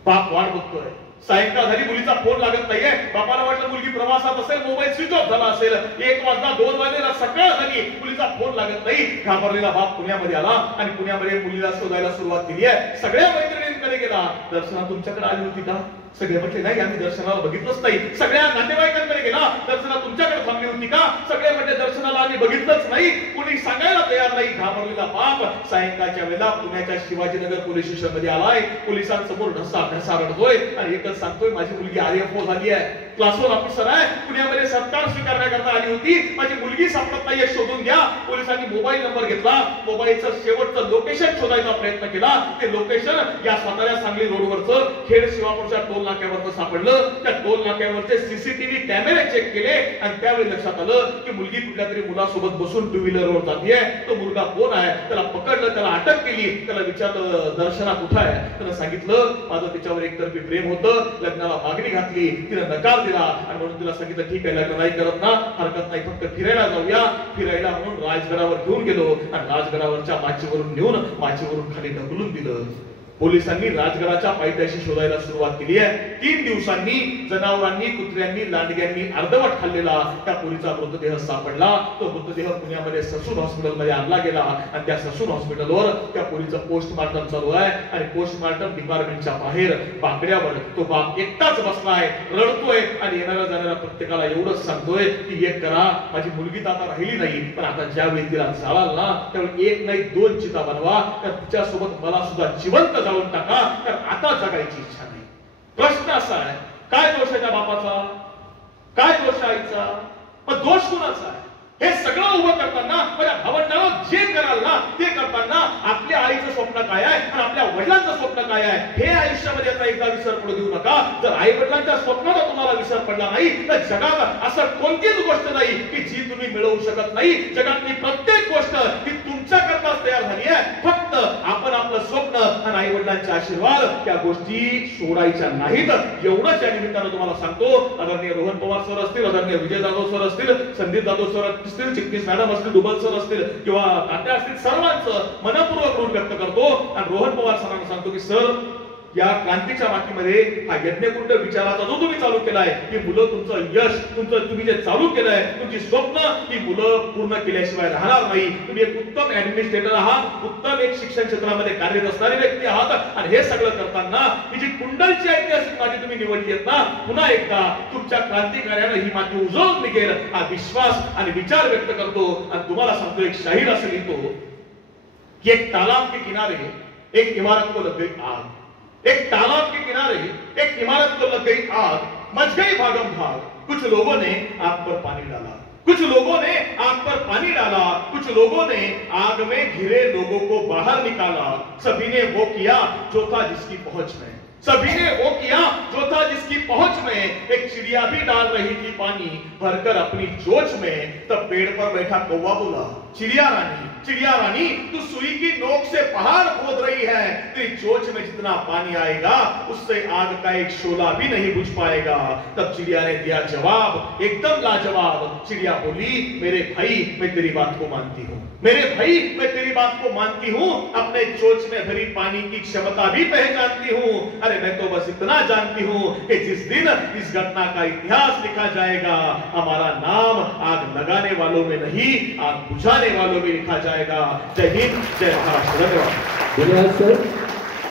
बाप वाट बघतोय. सायंकाळ झाली, मुलीचा फोन लागत नाहीये. बापाला वाटलं मुलगी प्रवासात असेल, मोबाईल स्विच ऑफ झाला असेल. 1 वाजता 2 वाजता सकाळ झाली, मुलीचा फोन लागत नाही. घाबरलेला बाप पुण्यामध्ये आला आणि पुण्यामध्ये मुलीला शोधायला सुरुवात केली आहे. सगळ्या मैत्रिणींकडे गेला. दर्शना तुमच्याकडे आली होती का? सगळे म्हटले नाही, आम्ही दर्शनाला बघितलंच नाही. सगळ्या नातेवाईकांकडे गेला. दर्शना तुमच्याकडे थांबली होती का? सगळे म्हटले दर्शनाला आम्ही बघितलंच नाही. कुणी सांगायला तयार नाही. घाबरलेला बाप सायंकाळच्या वेळेला पुण्याच्या शिवाजीनगर पोलीस स्टेशन मध्ये आलाय. पोलिसांसमोर ढसा रडतोय आणि एकच सांगतोय, माझी मुलगी आरएफओ झाली आहे, क्लास 1 ऑफिसर आहे, पुण्यामध्ये सत्कार स्वीकारण्याकरता आली होती, माझी मुलगी सापडत नाहीये, शोधून घ्या. पोलिसांनी मोबाईल नंबर घेतला. मोबाईलचं शेवटचं लोकेशन शोधायचा प्रयत्न केला. ते लोकेशन या सातारा सांगली रोडवरचं खेड शिवापूरच्या टोल नाक्यावरचं सापडलं. त्या टोल नाक्यावरचे सीसीटीव्ही कॅमेरे चेक केले आणि त्यावेळी लक्षात आलं की मुलगी कुठल्या तरी मुलासोबत बसून 2 व्हीलरवर जातीये. तो मुलगा कोण आहे? त्याला पकडलं, त्याला अटक केली. त्याला विचारलं दर्शना कुठं आहे? त्यानं सांगितलं माझं तिच्यावर एकतर्फी प्रेम होतं, लग्नाला मागणी घातली, तिने नकार दिला आणि म्हणून तिला सांगितलं ठीक आहे, लग्न नाही करत ना, हरकत नाही, फक्त फिरायला जाऊया. फिरायला म्हणून राजगडावर घेऊन गेलो आणि राजगडावरच्या माचीवरून नेऊन माचीवरून खाली ढकलून दिलं. पोलिसांनी राजगडाच्या पायथ्याशी शोधायला सुरुवात केली आहे. 3 दिवसांनी जनावरांनी, कुत्र्यांनी, लांडग्यांनी अर्धवट खाल्लेला त्या पोरीचा मृतदेह सापडला. तो मृतदेह पुण्यामध्ये ससून हॉस्पिटलमध्ये आणला गेला आणि त्या ससून हॉस्पिटलवर त्या पोरीचं पोस्टमार्टम चालू आहे आणि पोस्टमार्टम डिपार्टमेंटच्या बाहेर बाकड्यावर तो बाप एकटाच बसलाय, रडतोय आणि येणाऱ्या जाणाऱ्या प्रत्येकाला एवढंच सांगतोय की एक करा, माझी मुलगी तर आता राहिली नाही, पण आता ज्या वेळी तिला जाळाल ना त्यावेळी 1 नाही 2 चिता बनवा, तर तिच्यासोबत मला सुद्धा जिवंत जाऊन टाका, तर आता जगायची इच्छा नाही. प्रश्न असा आहे, काय दोष आहे त्या बापाचा, काय दोष आहे आईचा, पण दोष कुणाचा आहे? हे सगळं उभं करताना माझ्या भावंडाला जे कराल ना ते करताना आपल्या आईचं स्वप्न काय आहे आणि आपल्या वडिलांचं स्वप्न काय आहे हे आयुष्यामध्ये आता एकदा विसर पडू देऊ नका. जर आई वडिलांच्या स्वप्नाला तुम्हाला विसर पडला नाही तर जगात असं कोणतीच गोष्ट नाही की जी तुम्ही मिळवू शकत नाही. जगातली प्रत्येक गोष्ट ही तुमच्या करताच तयार झाली आहे. फक्त आपण आपलं स्वप्न आणि आई वडिलांचे आशीर्वाद त्या गोष्टी सोडायच्या नाहीत. एवढंच या निमित्तानं तुम्हाला सांगतो. आदरणीय रोहन पवार सर असतील, आदरणीय विजय जाधव सर असतील, संदीप जाधव सर असतील, चिटणीस मॅडम असतील, डुबल सर असतील किंवा तात्या असतील, सर्वांचं मनपूर्वक ऋण व्यक्त करतो आणि रोहन पवार सरांना सांगतो की सर या क्रांतीच्या वाटीमध्ये हा यज्ञकुंड विचाराचा जो तुम्ही चालू केलाय की मुलं तुमचं यश, तुमचं तुम्ही जे चालू केलंय तुमची स्वप्न ती मुलं पूर्ण केल्याशिवाय राहणार नाही. तुम्ही एक उत्तम ऍडमिनिस्ट्रेटर आहात, उत्तम एक शिक्षण क्षेत्रामध्ये कार्यरत असणारी व्यक्ती आहात आणि हे सगळं करताना ही जी कुंडलची ऐतिहासिक माती तुम्ही निवडली आहेत ना, पुन्हा एकदा तुमच्या क्रांतिकार्यानं ही माती उजळून निघेल हा विश्वास आणि विचार व्यक्त करतो आणि तुम्हाला सांगतो एक शाहीर असं लिहितो की एक तालाब के किनारे एक इमारत को लग गई आग, एक तालाब के किनारे एक इमारत को लग गई आग, मच गई भागम भाग, कुछ लोगों ने आग पर पानी डाला, कुछ लोगों ने आग पर पानी डाला, कुछ लोगों ने आग में घिरे लोगों को बाहर निकाला, सभी ने वो किया जो था जिसकी पहुंच में, सभी ने वो किया जो था जिसकी पहुंच में. एक चिड़िया भी डाल रही थी पानी भरकर अपनी चोंच में, तब पेड़ पर बैठा कौवा बोला चिड़िया रानी, चिड़िया रानी तू सुई की नोक से पहाड़ खोद रही है, तेरी चोंच में जितना पानी आएगा उससे आग का एक शोला भी नहीं बुझ पाएगा. तब चिड़िया ने दिया जवाब एकदम लाजवाब. चिड़िया बोली मेरे भाई मैं तेरी बात को मानती हूँ, मेरे भाई मैं तेरी बात को मानती हूँ, अपने चोंच में भरी पानी की क्षमता भी पहचानती हूँ. अरे मैं तो बस इतना जानती हूँ कि जिस दिन इस घटना का इतिहास लिखा जाएगा हमारा नाम आग लगाने वालों में नहीं आग बुझाने वालों में लिखा जाएगा. जय हिंद, जय महाराष्ट्र. धन्यवाद. धन्यवाद सर.